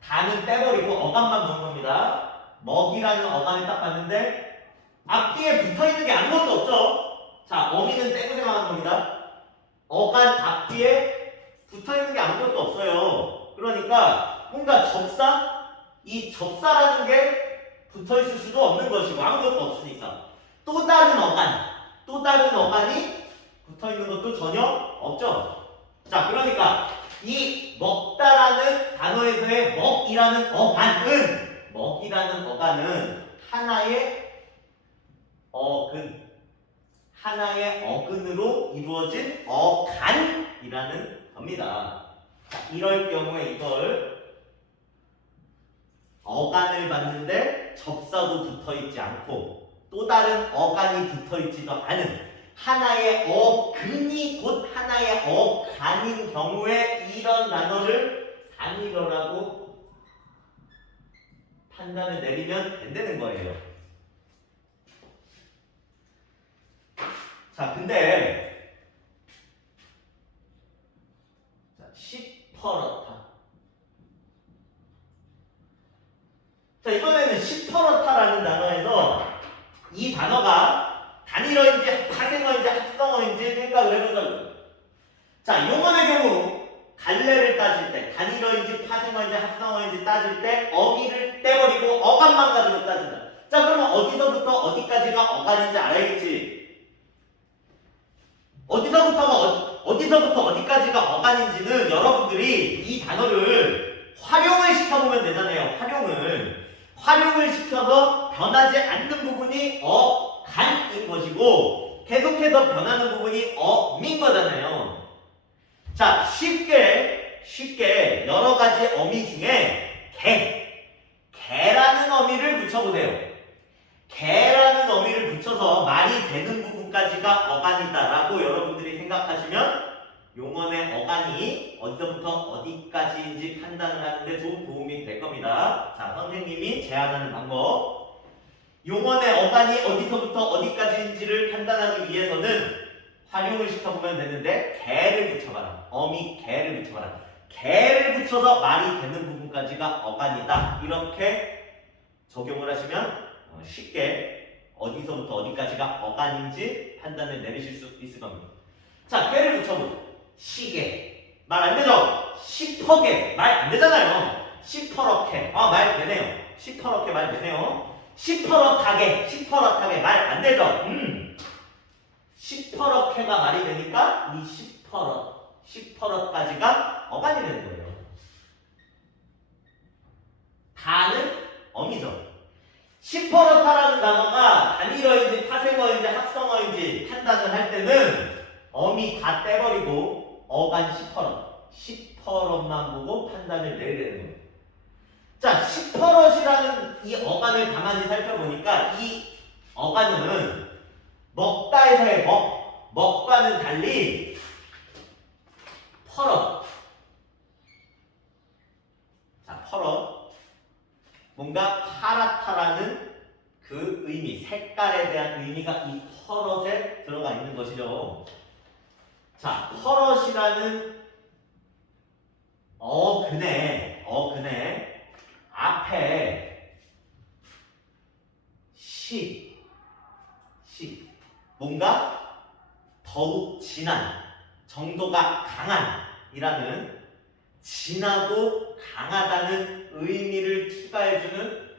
다는 떼버리고 어간만 본 겁니다. 먹이라는 어간을 딱 봤는데 앞뒤에 붙어있는 게 아무것도 없죠. 자, 어미는 떼고 생각하는 겁니다. 어간 앞뒤에 붙어있는 게 아무것도 없어요. 그러니까 뭔가 이 접사라는 게 붙어있을 수도 없는 것이고 아무것도 없으니까 또 다른 어간이 붙어있는 것도 전혀 없죠. 자, 그러니까 이 먹다라는 단어에서의 먹이라는 어간은 하나의 어근으로 이루어진 어간이라는 겁니다. 자, 이럴 경우에 이걸 어간을 봤는데 접사도 붙어있지 않고 또 다른 어간이 붙어있지도 않은 하나의 어근이 곧 하나의 어간인 경우에 이런 단어를 단일어라고 판단을 내리면 된다는 거예요. 자, 근데 시퍼렇다. 자, 이번에는 시퍼렇다라는 단어에서 이 단어가 단일어인지 파생어인지 합성어인지 생각을 해보자고요. 자, 용언의 경우 갈래를 따질 때 단일어인지 파생어인지 합성어인지 따질 때 어미를 떼버리고 어간만 가지고 따진다. 자, 그러면 어디서부터 어디까지가 어간인지 알아야겠지. 어디서부터 어디까지가 어간인지는 여러분들이 이 단어를 활용을 시켜보면 되잖아요. 활용을 시켜서 변하지 않는 부분이 어간인 것이고 계속해서 변하는 부분이 어민 거잖아요. 자, 쉽게 여러 가지 어미 중에 개라는 어미를 붙여보세요. 개라는 어미를 붙여서 말이 되는 부분까지가 어간이다라고 여러분들이 생각하시면 용언의 어간이 어디서부터 어디까지인지 판단을 하는데 좀 도움이 될 겁니다. 자, 선생님이 제안하는 방법, 용언의 어간이 어디서부터 어디까지인지를 판단하기 위해서는 활용을 시켜보면 되는데 개를 붙여봐라. 어미 개를 붙여봐라. 개를 붙여서 말이 되는 부분까지가 어간이다. 이렇게 적용을 하시면 쉽게 어디서부터 어디까지가 어간인지 판단을 내리실 수 있을 겁니다. 자, 개를 붙여보죠. 시계. 말 안 되죠? 시퍼게. 말 안 되잖아요. 시퍼렇게. 아, 말 되네요. 시퍼렇게 말 되네요. 시퍼렇하게. 시퍼렇하게 말 안 되죠? 시퍼렇게가 말이 되니까 이 시퍼렇까지가 어간이 되는 거예요. 다는 어미죠. 시퍼렇다라는 단어가 단일어인지 파생어인지 합성어인지 판단을 할 때는 어미 다 떼버리고 어간 시퍼럿만 보고 판단을 내리는 거예요. 자, 시퍼럿이라는 이 어간을 가만히 살펴보니까 이 어간은 먹다에서의 먹과는 달리 퍼럿. 자, 퍼럿. 뭔가 파랗다라는 그 의미, 색깔에 대한 의미가 이 퍼럿에 들어가 있는 것이죠. 자, 퍼럿이라는 어근에 앞에 뭔가 더욱 진한, 정도가 강한 이라는 진하고 강하다는 의미를 추가해주는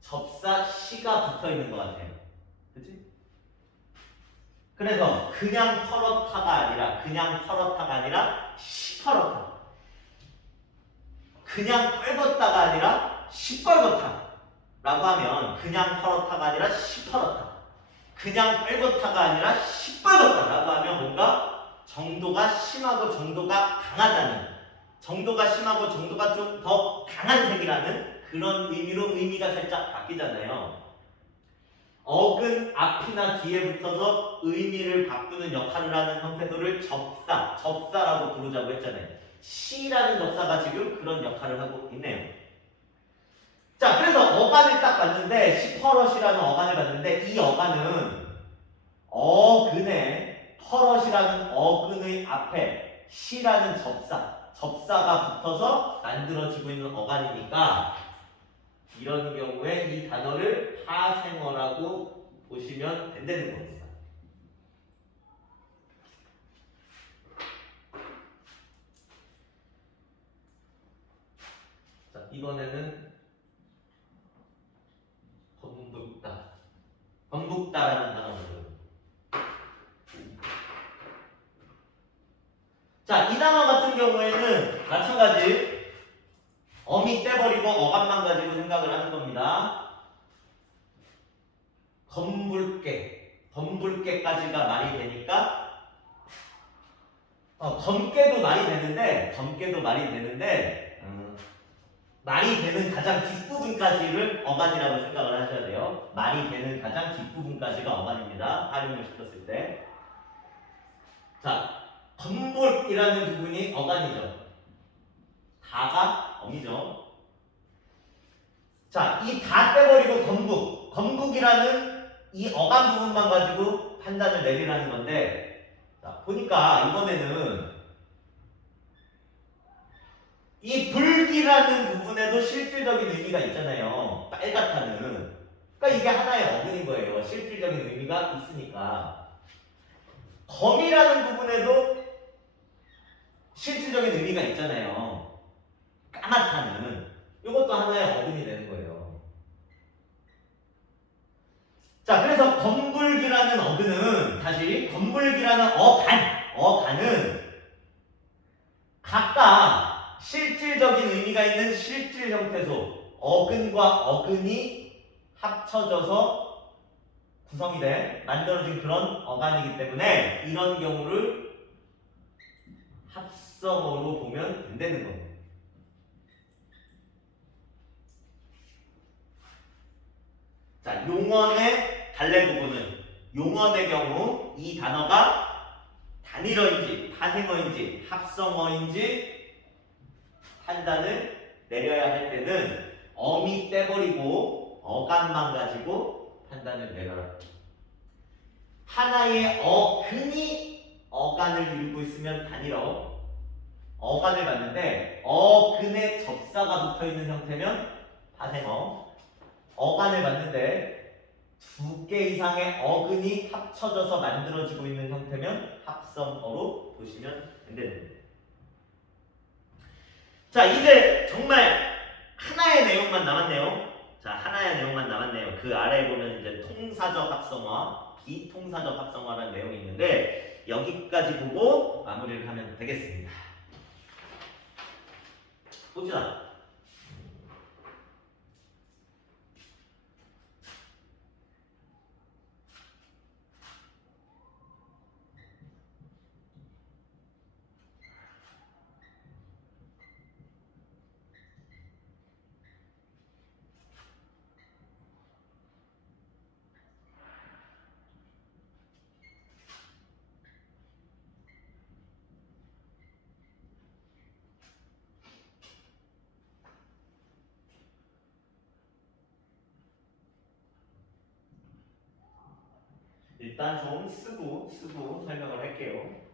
접사시가 붙어있는 것 같아요. 그치? 그래서 그냥 퍼렇다가 아니라 시퍼렇다. 그냥 뻘겋다가 아니라 시뻘겋다 라고 하면 그냥 퍼렇다가 아니라 시퍼렇다. 그냥 뻘겋다가 아니라 시뻘겋다라고 하면 뭔가 정도가 심하고 정도가 강하다는, 정도가 심하고 정도가 좀 더 강한 색이라는 그런 의미로 의미가 살짝 바뀌잖아요. 어근 앞이나 뒤에 붙어서 의미를 바꾸는 역할을 하는 형태도를 접사라고 부르자고 했잖아요. 시라는 접사가 지금 그런 역할을 하고 있네요. 자, 그래서 어간을 딱 봤는데, 시퍼럿이라는 어간을 봤는데, 이 어간은 어근에, 퍼럿이라는 어근의 앞에 시라는 접사가 붙어서 만들어지고 있는 어간이니까, 이런 경우에 이 단어를 파생어라고 보시면 된다는 겁니다. 자, 이번에는 건북다라는 단어입니다. 자, 이 단어 같은 경우에는 마찬가지 어미 떼버리고 어감만 가지고 생각을 하는 겁니다. 검붉게까지가 말이 되니까 검게도 말이 되는데 말이 되는 가장 뒷부분까지를 어간이라고 생각을 하셔야 돼요. 말이 되는 가장 뒷부분까지가 어간입니다. 활용을 시켰을 때. 자, 검붉이라는 부분이 어간이죠. 다가 어미죠. 자, 이 다 빼버리고 건북이라는 이 어간 부분만 가지고 판단을 내리라는 건데, 자, 보니까 이번에는 이 붉이라는 부분에도 실질적인 의미가 있잖아요. 빨갛다는. 그러니까 이게 하나의 어근인 거예요. 실질적인 의미가 있으니까. 검이라는 부분에도 실질적인 의미가 있잖아요. 까맣다는. 이것도 하나의 어근이 되는 거예요. 자, 그래서 검붉이라는 어근은 다시 검붉이라는 어간은 각각 실질적인 의미가 있는 실질 형태소 어근과 어근이 합쳐져서 구성이 돼 만들어진 그런 어간이기 때문에 이런 경우를 합성어로 보면 된다는 겁니다. 자, 용언의 달래 부분은 용언의 경우 이 단어가 단일어인지 파생어인지 합성어인지 판단을 내려야 할 때는 어미 떼버리고 어간만 가지고 판단을 내려라. 하나의 어근이 어간을 이루고 있으면 단일어, 어간을 봤는데 어근에 접사가 붙어있는 형태면 파생어, 어간을 봤는데 두 개 이상의 어근이 합쳐져서 만들어지고 있는 형태면 합성어로 보시면 된다는 거예요. 자, 이제 정말 하나의 내용만 남았네요. 자, 하나의 내용만 남았네요. 그 아래에 보면 이제 통사적 합성어, 비통사적 합성어라는 내용이 있는데 여기까지 보고 마무리를 하면 되겠습니다. 봅시다. 일단 좀 쓰고 설명을 할게요.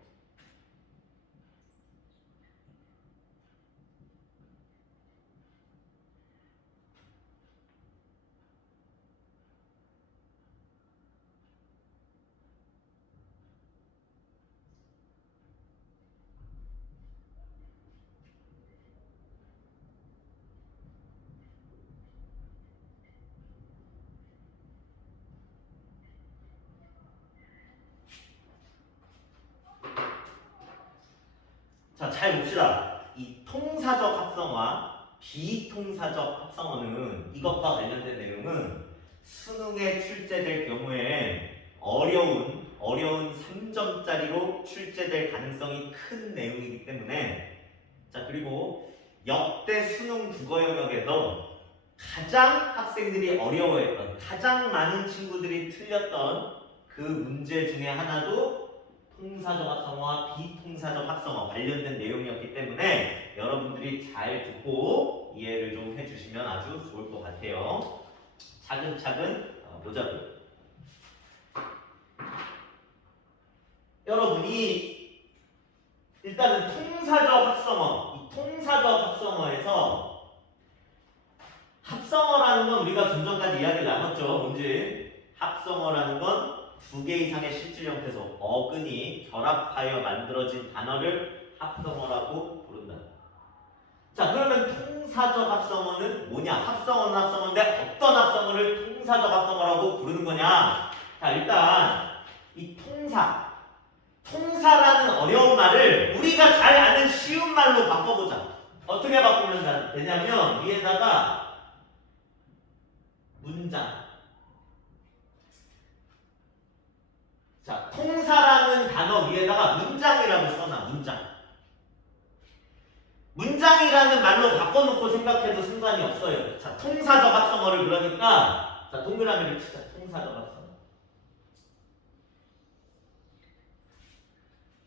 자, 잘 봅시다. 이 통사적 합성어와 비통사적 합성어는 이것과 관련된 내용은 수능에 출제될 경우에 어려운 3점짜리로 출제될 가능성이 큰 내용이기 때문에 자, 그리고 역대 수능 국어 영역에서 가장 학생들이 어려워했던 가장 많은 친구들이 틀렸던 그 문제 중에 하나도 통사적 합성어와 비통사적 합성어 관련된 내용이었기 때문에 여러분들이 잘 듣고 이해를 좀 해주시면 아주 좋을 것 같아요. 차근차근 보자고요. 여러분이 일단은 통사적 합성어, 이 통사적 합성어에서 합성어라는 건 우리가 좀 전까지 이야기를 나눴죠. 뭔지 합성어라는 건 두 개 이상의 실질 형태에서 어근이 결합하여 만들어진 단어를 합성어라고 부른다. 자, 그러면 통사적 합성어는 뭐냐? 합성어는 합성어인데 어떤 합성어를 통사적 합성어라고 부르는 거냐? 자, 일단 이 통사라는 어려운 말을 우리가 잘 아는 쉬운 말로 바꿔보자. 어떻게 바꾸면 되냐면 위에다가 문장. 자, 통사라는 단어 위에다가 문장이라고 써놔. 문장이라는 말로 바꿔놓고 생각해도 상관이 없어요. 자, 통사적 합성어를 그러니까 자, 동그라미를 치자. 통사적 합성어.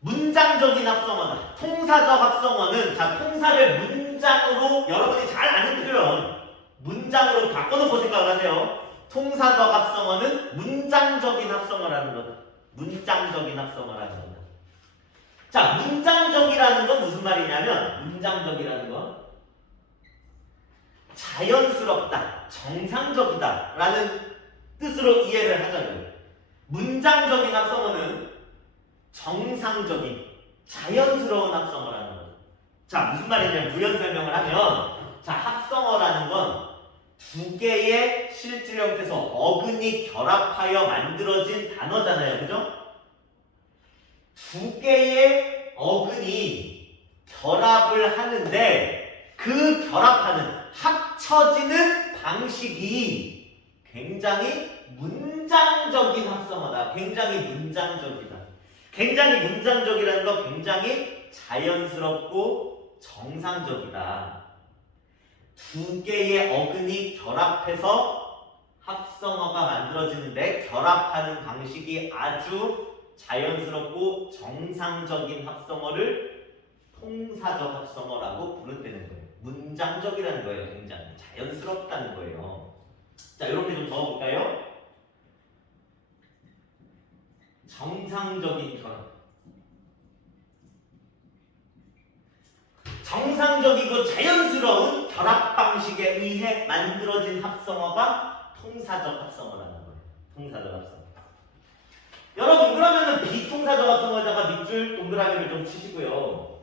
문장적인 합성어다. 통사적 합성어는 자, 통사를 문장으로 여러분이 잘 아는 표현 문장으로 바꿔놓고 생각하세요. 통사적 합성어는 문장적인 합성어라는 거다. 문장적인 합성어라는 거다. 자, 문장적이라는 건 무슨 말이냐면 문장적이라는 건 자연스럽다, 정상적이다 라는 뜻으로 이해를 하자고요. 문장적인 합성어는 정상적인, 자연스러운 합성어라는 거죠. 자, 무슨 말이냐면 부연 설명을 하면 자, 합성어라는 건 두 개의 실질 형태에서 어근이 결합하여 만들어진 단어잖아요. 그죠? 두 개의 어근이 결합을 하는데 그 결합하는 합쳐지는 방식이 굉장히 문장적인 합성어다. 굉장히 문장적이다. 굉장히 문장적이라는 건 굉장히 자연스럽고 정상적이다. 두 개의 어근이 결합해서 합성어가 만들어지는데 결합하는 방식이 아주 자연스럽고 정상적인 합성어를 통사적 합성어라고 부른다는 거예요. 문장적이라는 거예요. 굉장히 자연스럽다는 거예요. 자, 이렇게 좀 적어볼까요? 정상적인 결합. 정상적이고 자연스러운 결합 방식에 의해 만들어진 합성어가 통사적 합성어라는 거예요. 통사적 합성어. 여러분 그러면은 비통사적 합성어에다가 밑줄 동그라미를 좀 치시고요.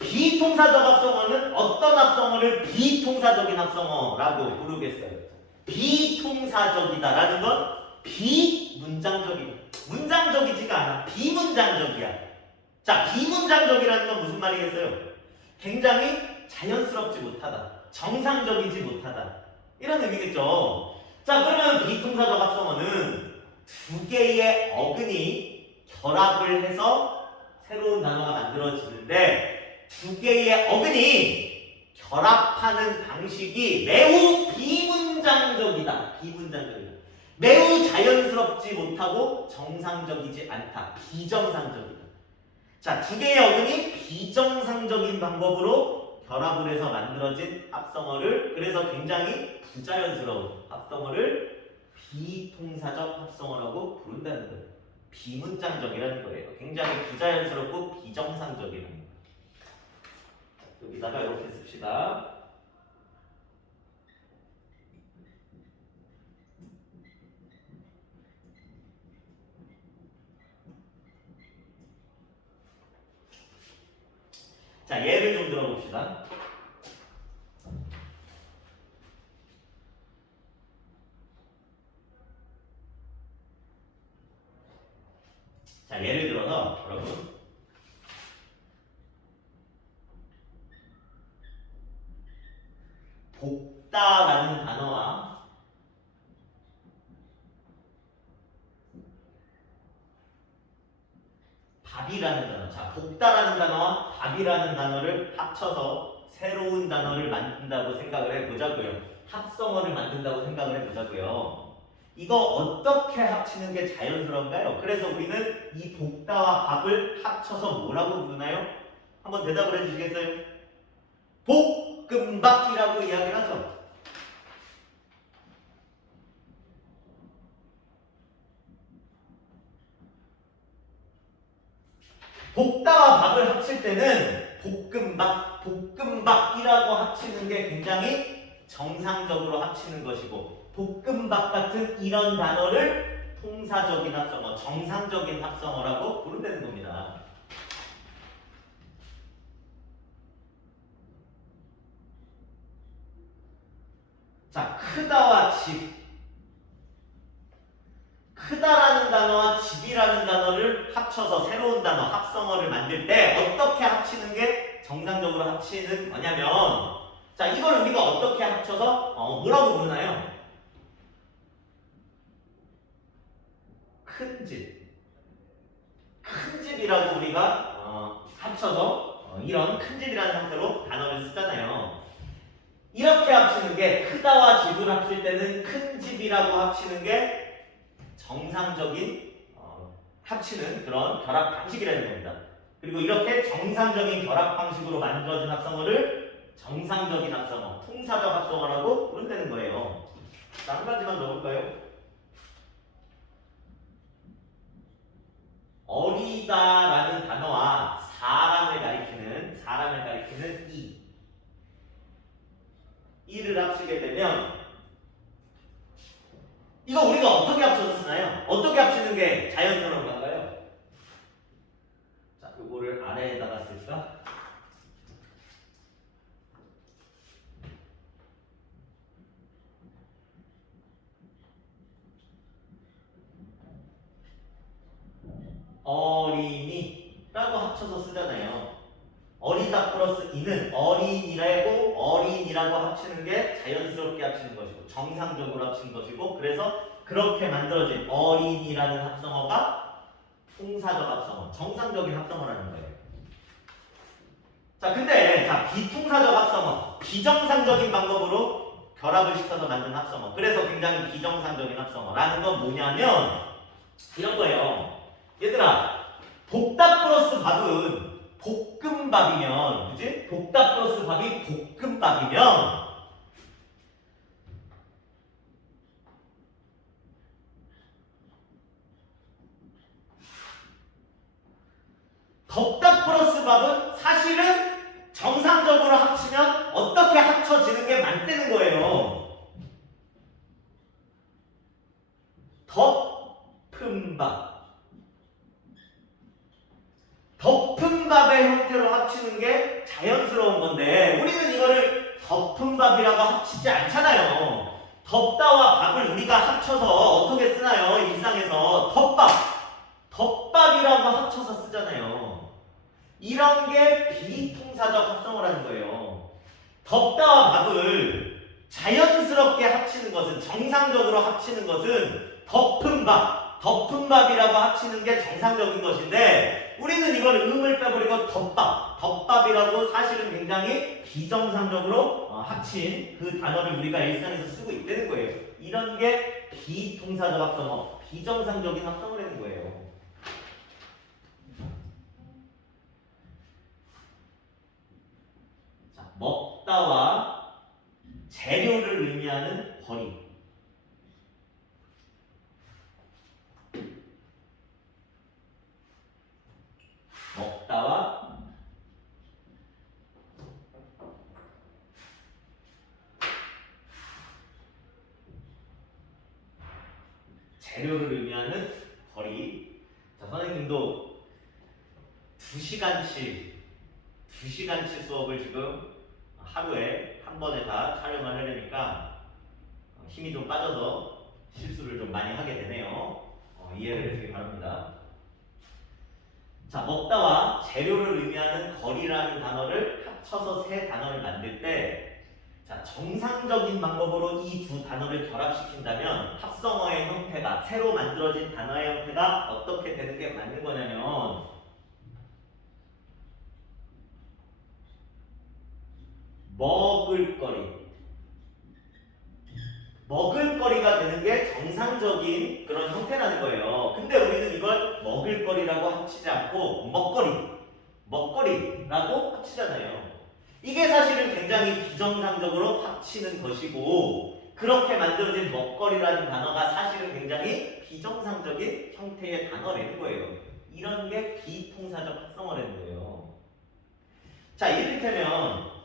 비통사적 합성어는 어떤 합성어를 비통사적인 합성어라고 부르겠어요? 비통사적이다라는 건 비문장적이다. 문장적이지가 않아. 비문장적이야. 자, 비문장적이라는 건 무슨 말이겠어요? 굉장히 자연스럽지 못하다. 정상적이지 못하다. 이런 의미겠죠. 자, 그러면 비통사적 합성어는 두 개의 어근이 결합을 해서 새로운 단어가 만들어지는데 두 개의 어근이 결합하는 방식이 매우 비문장적이다. 비문장적이다. 매우 자연스럽지 못하고 정상적이지 않다. 비정상적이다. 자, 두 개의 어근이 비정상적인 방법으로 결합을 해서 만들어진 합성어를 그래서 굉장히 부자연스러운 합성어를 비통사적 합성어라고 부른다는 거예요. 비문장적이라는 거예요. 굉장히 부자연스럽고 비정상적인 겁니다. 여기다가 이렇게 씁시다. 자, 예를 좀 들어봅시다. 자, 예를 들어서 여러분 볶다라는 단어와 밥이라는 단어. 자, 볶다라는 단어와 밥이라는 단어를 합쳐서 새로운 단어를 만든다고 생각을 해보자고요. 합성어를 만든다고 생각을 해보자고요. 이거 어떻게 합치는 게 자연스러운가요? 그래서 우리는 이 볶다와 밥을 합쳐서 뭐라고 부르나요? 한번 대답을 해주시겠어요? 볶음밥이라고 이야기를 하죠. 볶다와 밥을 합칠 때는 볶음밥이라고 합치는 게 굉장히 정상적으로 합치는 것이고 볶음밥 같은 이런 단어를 통사적인 합성어, 정상적인 합성어라고 부른다는 겁니다. 자, 크다와 집. 크다라는 단어와 집이라는 단어를 합쳐서 새로운 단어, 합성어를 만들 때 어떻게 합치는 게 정상적으로 합치는 거냐면 자, 이걸 우리가 어떻게 합쳐서 뭐라고 부르나요? 큰 집. 큰 집이라고 우리가 합쳐서 이런 큰 집이라는 형태로 단어를 쓰잖아요. 이렇게 합치는 게 크다와 집을 합칠 때는 큰 집이라고 합치는 게 정상적인 합치는 그런 결합 방식이라는 겁니다. 그리고 이렇게 정상적인 결합 방식으로 만들어진 합성어를 정상적인 합성어, 통사적 합성어라고 부른다는 거예요. 자, 한 가지만 넣어볼까요? 어리다라는 단어와 사람을 가리키는 이를 합치게 되면 이거 우리가 어떻게 합쳐서 쓰나요? 어떻게 합치는 게 자연스러운 건가요? 자, 요거를 아래에다가 쓸까? 어린이라고 합쳐서 쓰잖아요. 어리다 플러스 이는 어린이라고 합치는 게 자연스럽게 합치는 것이고 정상적으로 합치는 것이고 그래서 그렇게 만들어진 어린이라는 합성어가 통사적 합성어, 정상적인 합성어라는 거예요. 자, 근데 비통사적 합성어, 비정상적인 방법으로 결합을 시켜서 만든 합성어. 그래서 굉장히 비정상적인 합성어라는 건 뭐냐면 이런 거예요. 얘들아, 볶다 플러스 밥은 볶음밥이면, 그지? 볶다 플러스 밥이 볶음밥이면 덥다 플러스 밥은 사실은 정상적으로 합치면 어떻게 합쳐지는 게 맞다는 거예요. 덮은 밥. 덮은 밥의 형태로 합치는 게 자연스러운 건데 우리는 이거를 덮은 밥이라고 합치지 않잖아요. 덮다와 밥을 우리가 합쳐서 어떻게 쓰나요? 일상에서 덮밥. 덮밥이라고 합쳐서 쓰잖아요. 이런 게 비동사적 합성을 하는 거예요. 덮다와 밥을 자연스럽게 합치는 것은, 정상적으로 합치는 것은 덮은 밥, 덮은 밥이라고 합치는 게 정상적인 것인데 우리는 이걸 음을 빼버리고 덮밥, 덮밥이라고 사실은 굉장히 비정상적으로 합친 그 단어를 우리가 일상에서 쓰고 있다는 거예요. 이런 게 비동사적 합성어, 비정상적인 합성을 하는 거예요. 자, 먹다와 재료를 의미하는 거리. 먹다와 재료를 의미하는 거리. 자, 선생님도 2시간치 수업을 지금 하루에 한 번에 다 촬영을 하려니까 힘이 좀 빠져서 실수를 좀 많이 하게 되네요. 이해를 해주기 바랍니다. 자, 먹다와 재료를 의미하는 거리라는 단어를 합쳐서 세 단어를 만들 때, 자, 정상적인 방법으로 이 두 단어를 결합시킨다면 합성어의 형태가, 새로 만들어진 단어의 형태가 어떻게 되는 게 맞는 거냐면 먹을거리가 되는 게 정상적인 그런 형태라는 거예요. 근데 우리는 이걸 먹을거리라고 합치지 않고 먹거리라고 합치잖아요. 이게 사실은 굉장히 비정상적으로 합치는 것이고, 그렇게 만들어진 먹거리라는 단어가 사실은 굉장히 비정상적인 형태의 단어라는 거예요. 이런 게 비통사적 합성어라는 거예요. 자, 이를테면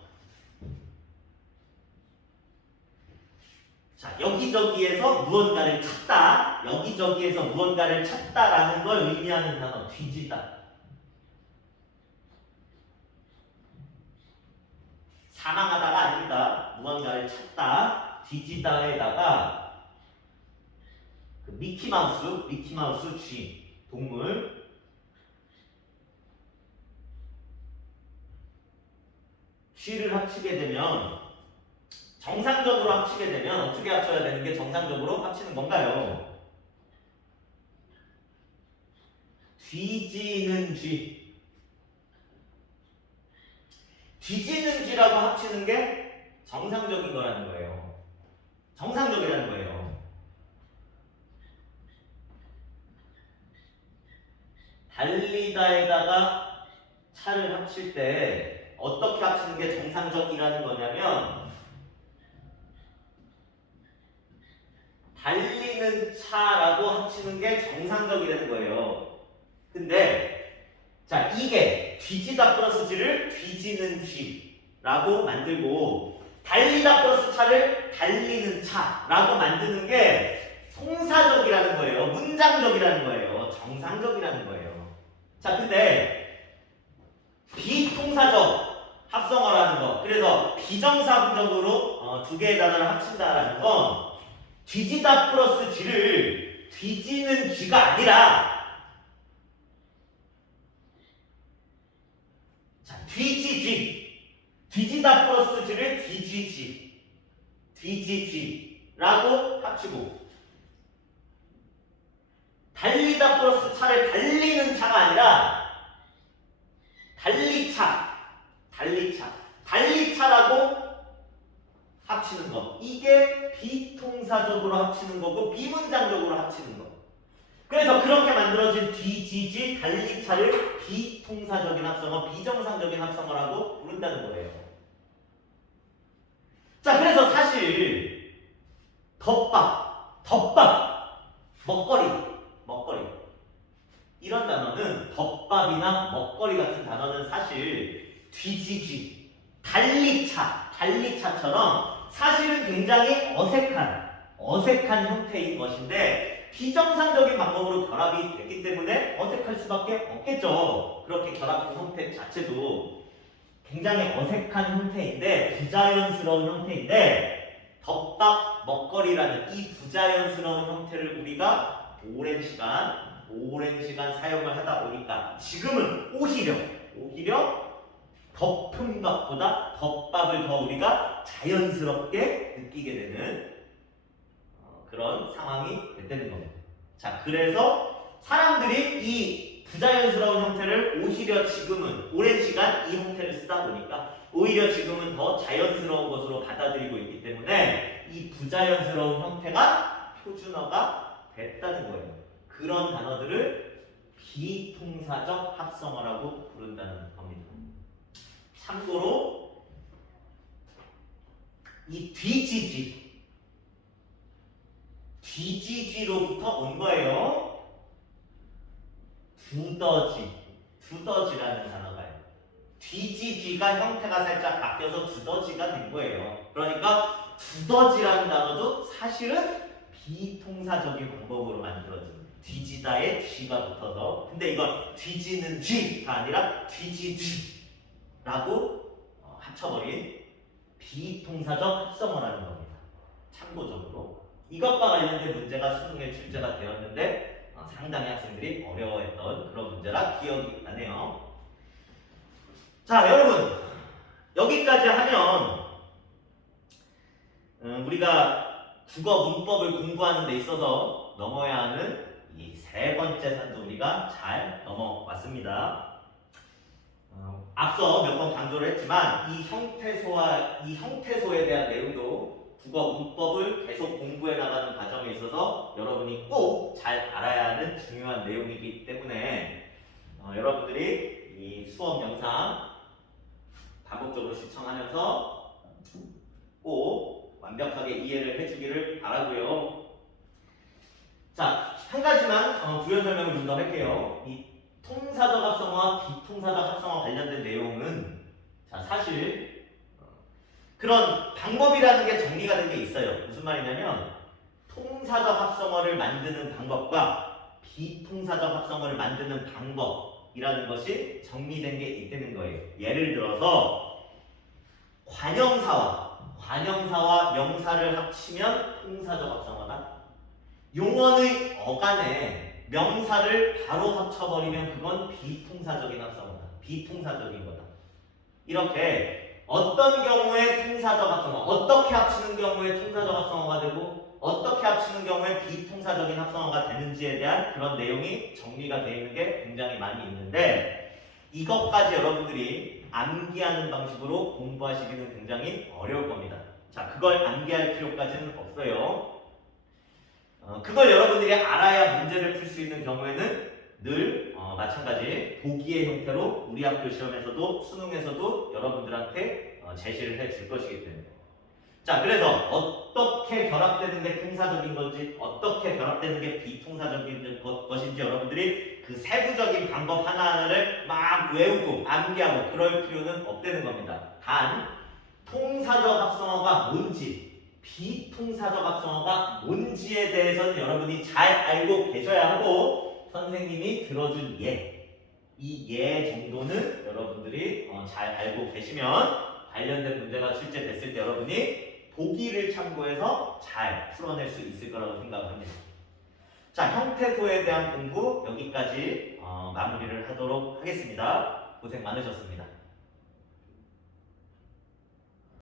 자, 여기저기에서 무언가를 찾다라는 걸 의미하는 단어, 뒤지다. 사망하다가 아닙니다. 무언가를 찾다, 뒤지다에다가 그 미키마우스 쥐, 동물, 쥐를 합치게 되면, 정상적으로 합치게 되면 어떻게 합쳐야 되는 게 정상적으로 합치는 건가요? 뒤지는 쥐. 뒤지는 쥐라고 합치는 게 정상적인 거라는 거예요. 정상적이라는 거예요. 달리다에다가 차를 합칠 때 어떻게 합치는 게 정상적이라는 거냐면, 달리는 차라고 합치는 게 정상적이라는 거예요. 근데 자, 이게 뒤지다 플러스 쥐를 뒤지는 쥐라고 만들고, 달리다 플러스 차를 달리는 차라고 만드는 게 통사적이라는 거예요. 문장적이라는 거예요. 정상적이라는 거예요. 자, 근데 비통사적 합성어라는 거, 그래서 비정상적으로 두 개의 단어를 합친다라는 건 뒤지다 플러스 쥐를 뒤지는 쥐가 아니라, 자, 뒤지다 플러스 쥐를 뒤지쥐라고 합치고, 달리다 플러스 차를 달리는 차가 아니라 달리차라고 합치는 것. 이게 비통사적으로 합치는 거고 비문장적으로 합치는 거. 그래서 그렇게 만들어진 뒤지지 달리차를 비통사적인 합성어, 비정상적인 합성어라고 부른다는 거예요. 자, 그래서 사실 덮밥, 먹거리 이런 단어는, 덮밥이나 먹거리 같은 단어는 사실 뒤지지, 달리차처럼 사실은 굉장히 어색한 형태인 것인데 비정상적인 방법으로 결합이 됐기 때문에 어색할 수밖에 없겠죠. 그렇게 결합된 형태 자체도 굉장히 어색한 형태인데 부자연스러운 형태인데 덮밥 먹거리라는 이 부자연스러운 형태를 우리가 오랜 시간 사용을 하다 보니까 지금은 오히려 덮은 것보다 덮밥을 더 우리가 자연스럽게 느끼게 되는 그런 상황이 됐다는 겁니다. 자, 그래서 사람들이 이 부자연스러운 형태를 오히려 지금은 오랜 시간 이 형태를 쓰다 보니까 오히려 지금은 더 자연스러운 것으로 받아들이고 있기 때문에 이 부자연스러운 형태가 표준어가 됐다는 거예요. 그런 단어들을 비통사적 합성어라고 부른다는 겁니다. 참고로 이 뒤지지로부터 온 거예요. 두더지라는 단어가요. 뒤지지가 형태가 살짝 바뀌어서 두더지가 된 거예요. 그러니까 두더지라는 단어도 사실은 비통사적인 방법으로 만들어진 뒤지다에 쥐가 붙어서 근데 이건 뒤지는 쥐가 아니라 뒤지쥐라고 합쳐버린 비통사적 합성어라는 겁니다. 참고적으로 이것과 관련된 문제가 수능에 출제가 되었는데 상당히 학생들이 어려워했던 그런 문제라 기억이 나네요. 자, 여러분 여기까지 하면 우리가 국어 문법을 공부하는 데 있어서 넘어야 하는 이 세 번째 산도 우리가 잘 넘어왔습니다. 앞서 몇 번 강조를 했지만 이 형태소에 대한 내용도 국어 문법을 계속 공부해 나가는 과정에 있어서 여러분이 꼭 잘 알아야 하는 중요한 내용이기 때문에 여러분들이 이 수업 영상 반복적으로 시청하면서 꼭 완벽하게 이해를 해주기를 바라고요. 자, 한 가지만 부연 설명을 좀 더 할게요. 이 통사적 합성어와 비통사적 합성어 관련된 내용은 사실 그런 방법이라는 게 정리가 된 게 있어요. 무슨 말이냐면 통사적 합성어를 만드는 방법과 비통사적 합성어를 만드는 방법이라는 것이 정리된 게 있다는 거예요. 예를 들어서 관형사와 명사를 합치면 통사적 합성어다. 용언의 어간에 명사를 바로 합쳐버리면 그건 비통사적인 합성어다. 비통사적인 거다. 이렇게 어떤 경우에 통사적 합성어, 어떻게 합치는 경우에 통사적 합성어가 되고 어떻게 합치는 경우에 비통사적인 합성어가 되는지에 대한 그런 내용이 정리가 되어 있는 게 굉장히 많이 있는데 이것까지 여러분들이 암기하는 방식으로 공부하시기는 굉장히 어려울 겁니다. 자, 그걸 암기할 필요까지는 없어요. 그걸 여러분들이 알아야 문제를 풀 수 있는 경우에는 늘 마찬가지 보기의 형태로 우리 학교 시험에서도 수능에서도 여러분들한테 제시를 해 줄 것이기 때문에 자, 그래서 어떻게 결합되는 게 통사적인 건지 어떻게 결합되는 게 비통사적인 것인지 여러분들이 그 세부적인 방법 하나하나를 막 외우고 암기하고 그럴 필요는 없다는 겁니다. 단 통사적 합성어가 뭔지 비통사적 합성어가 뭔지에 대해서는 여러분이 잘 알고 계셔야 하고 선생님이 들어준 이 예 정도는 여러분들이 잘 알고 계시면 관련된 문제가 출제됐을 때 여러분이 보기를 참고해서 잘 풀어낼 수 있을 거라고 생각을 합니다. 자, 형태소에 대한 공부 여기까지 마무리를 하도록 하겠습니다. 고생 많으셨습니다.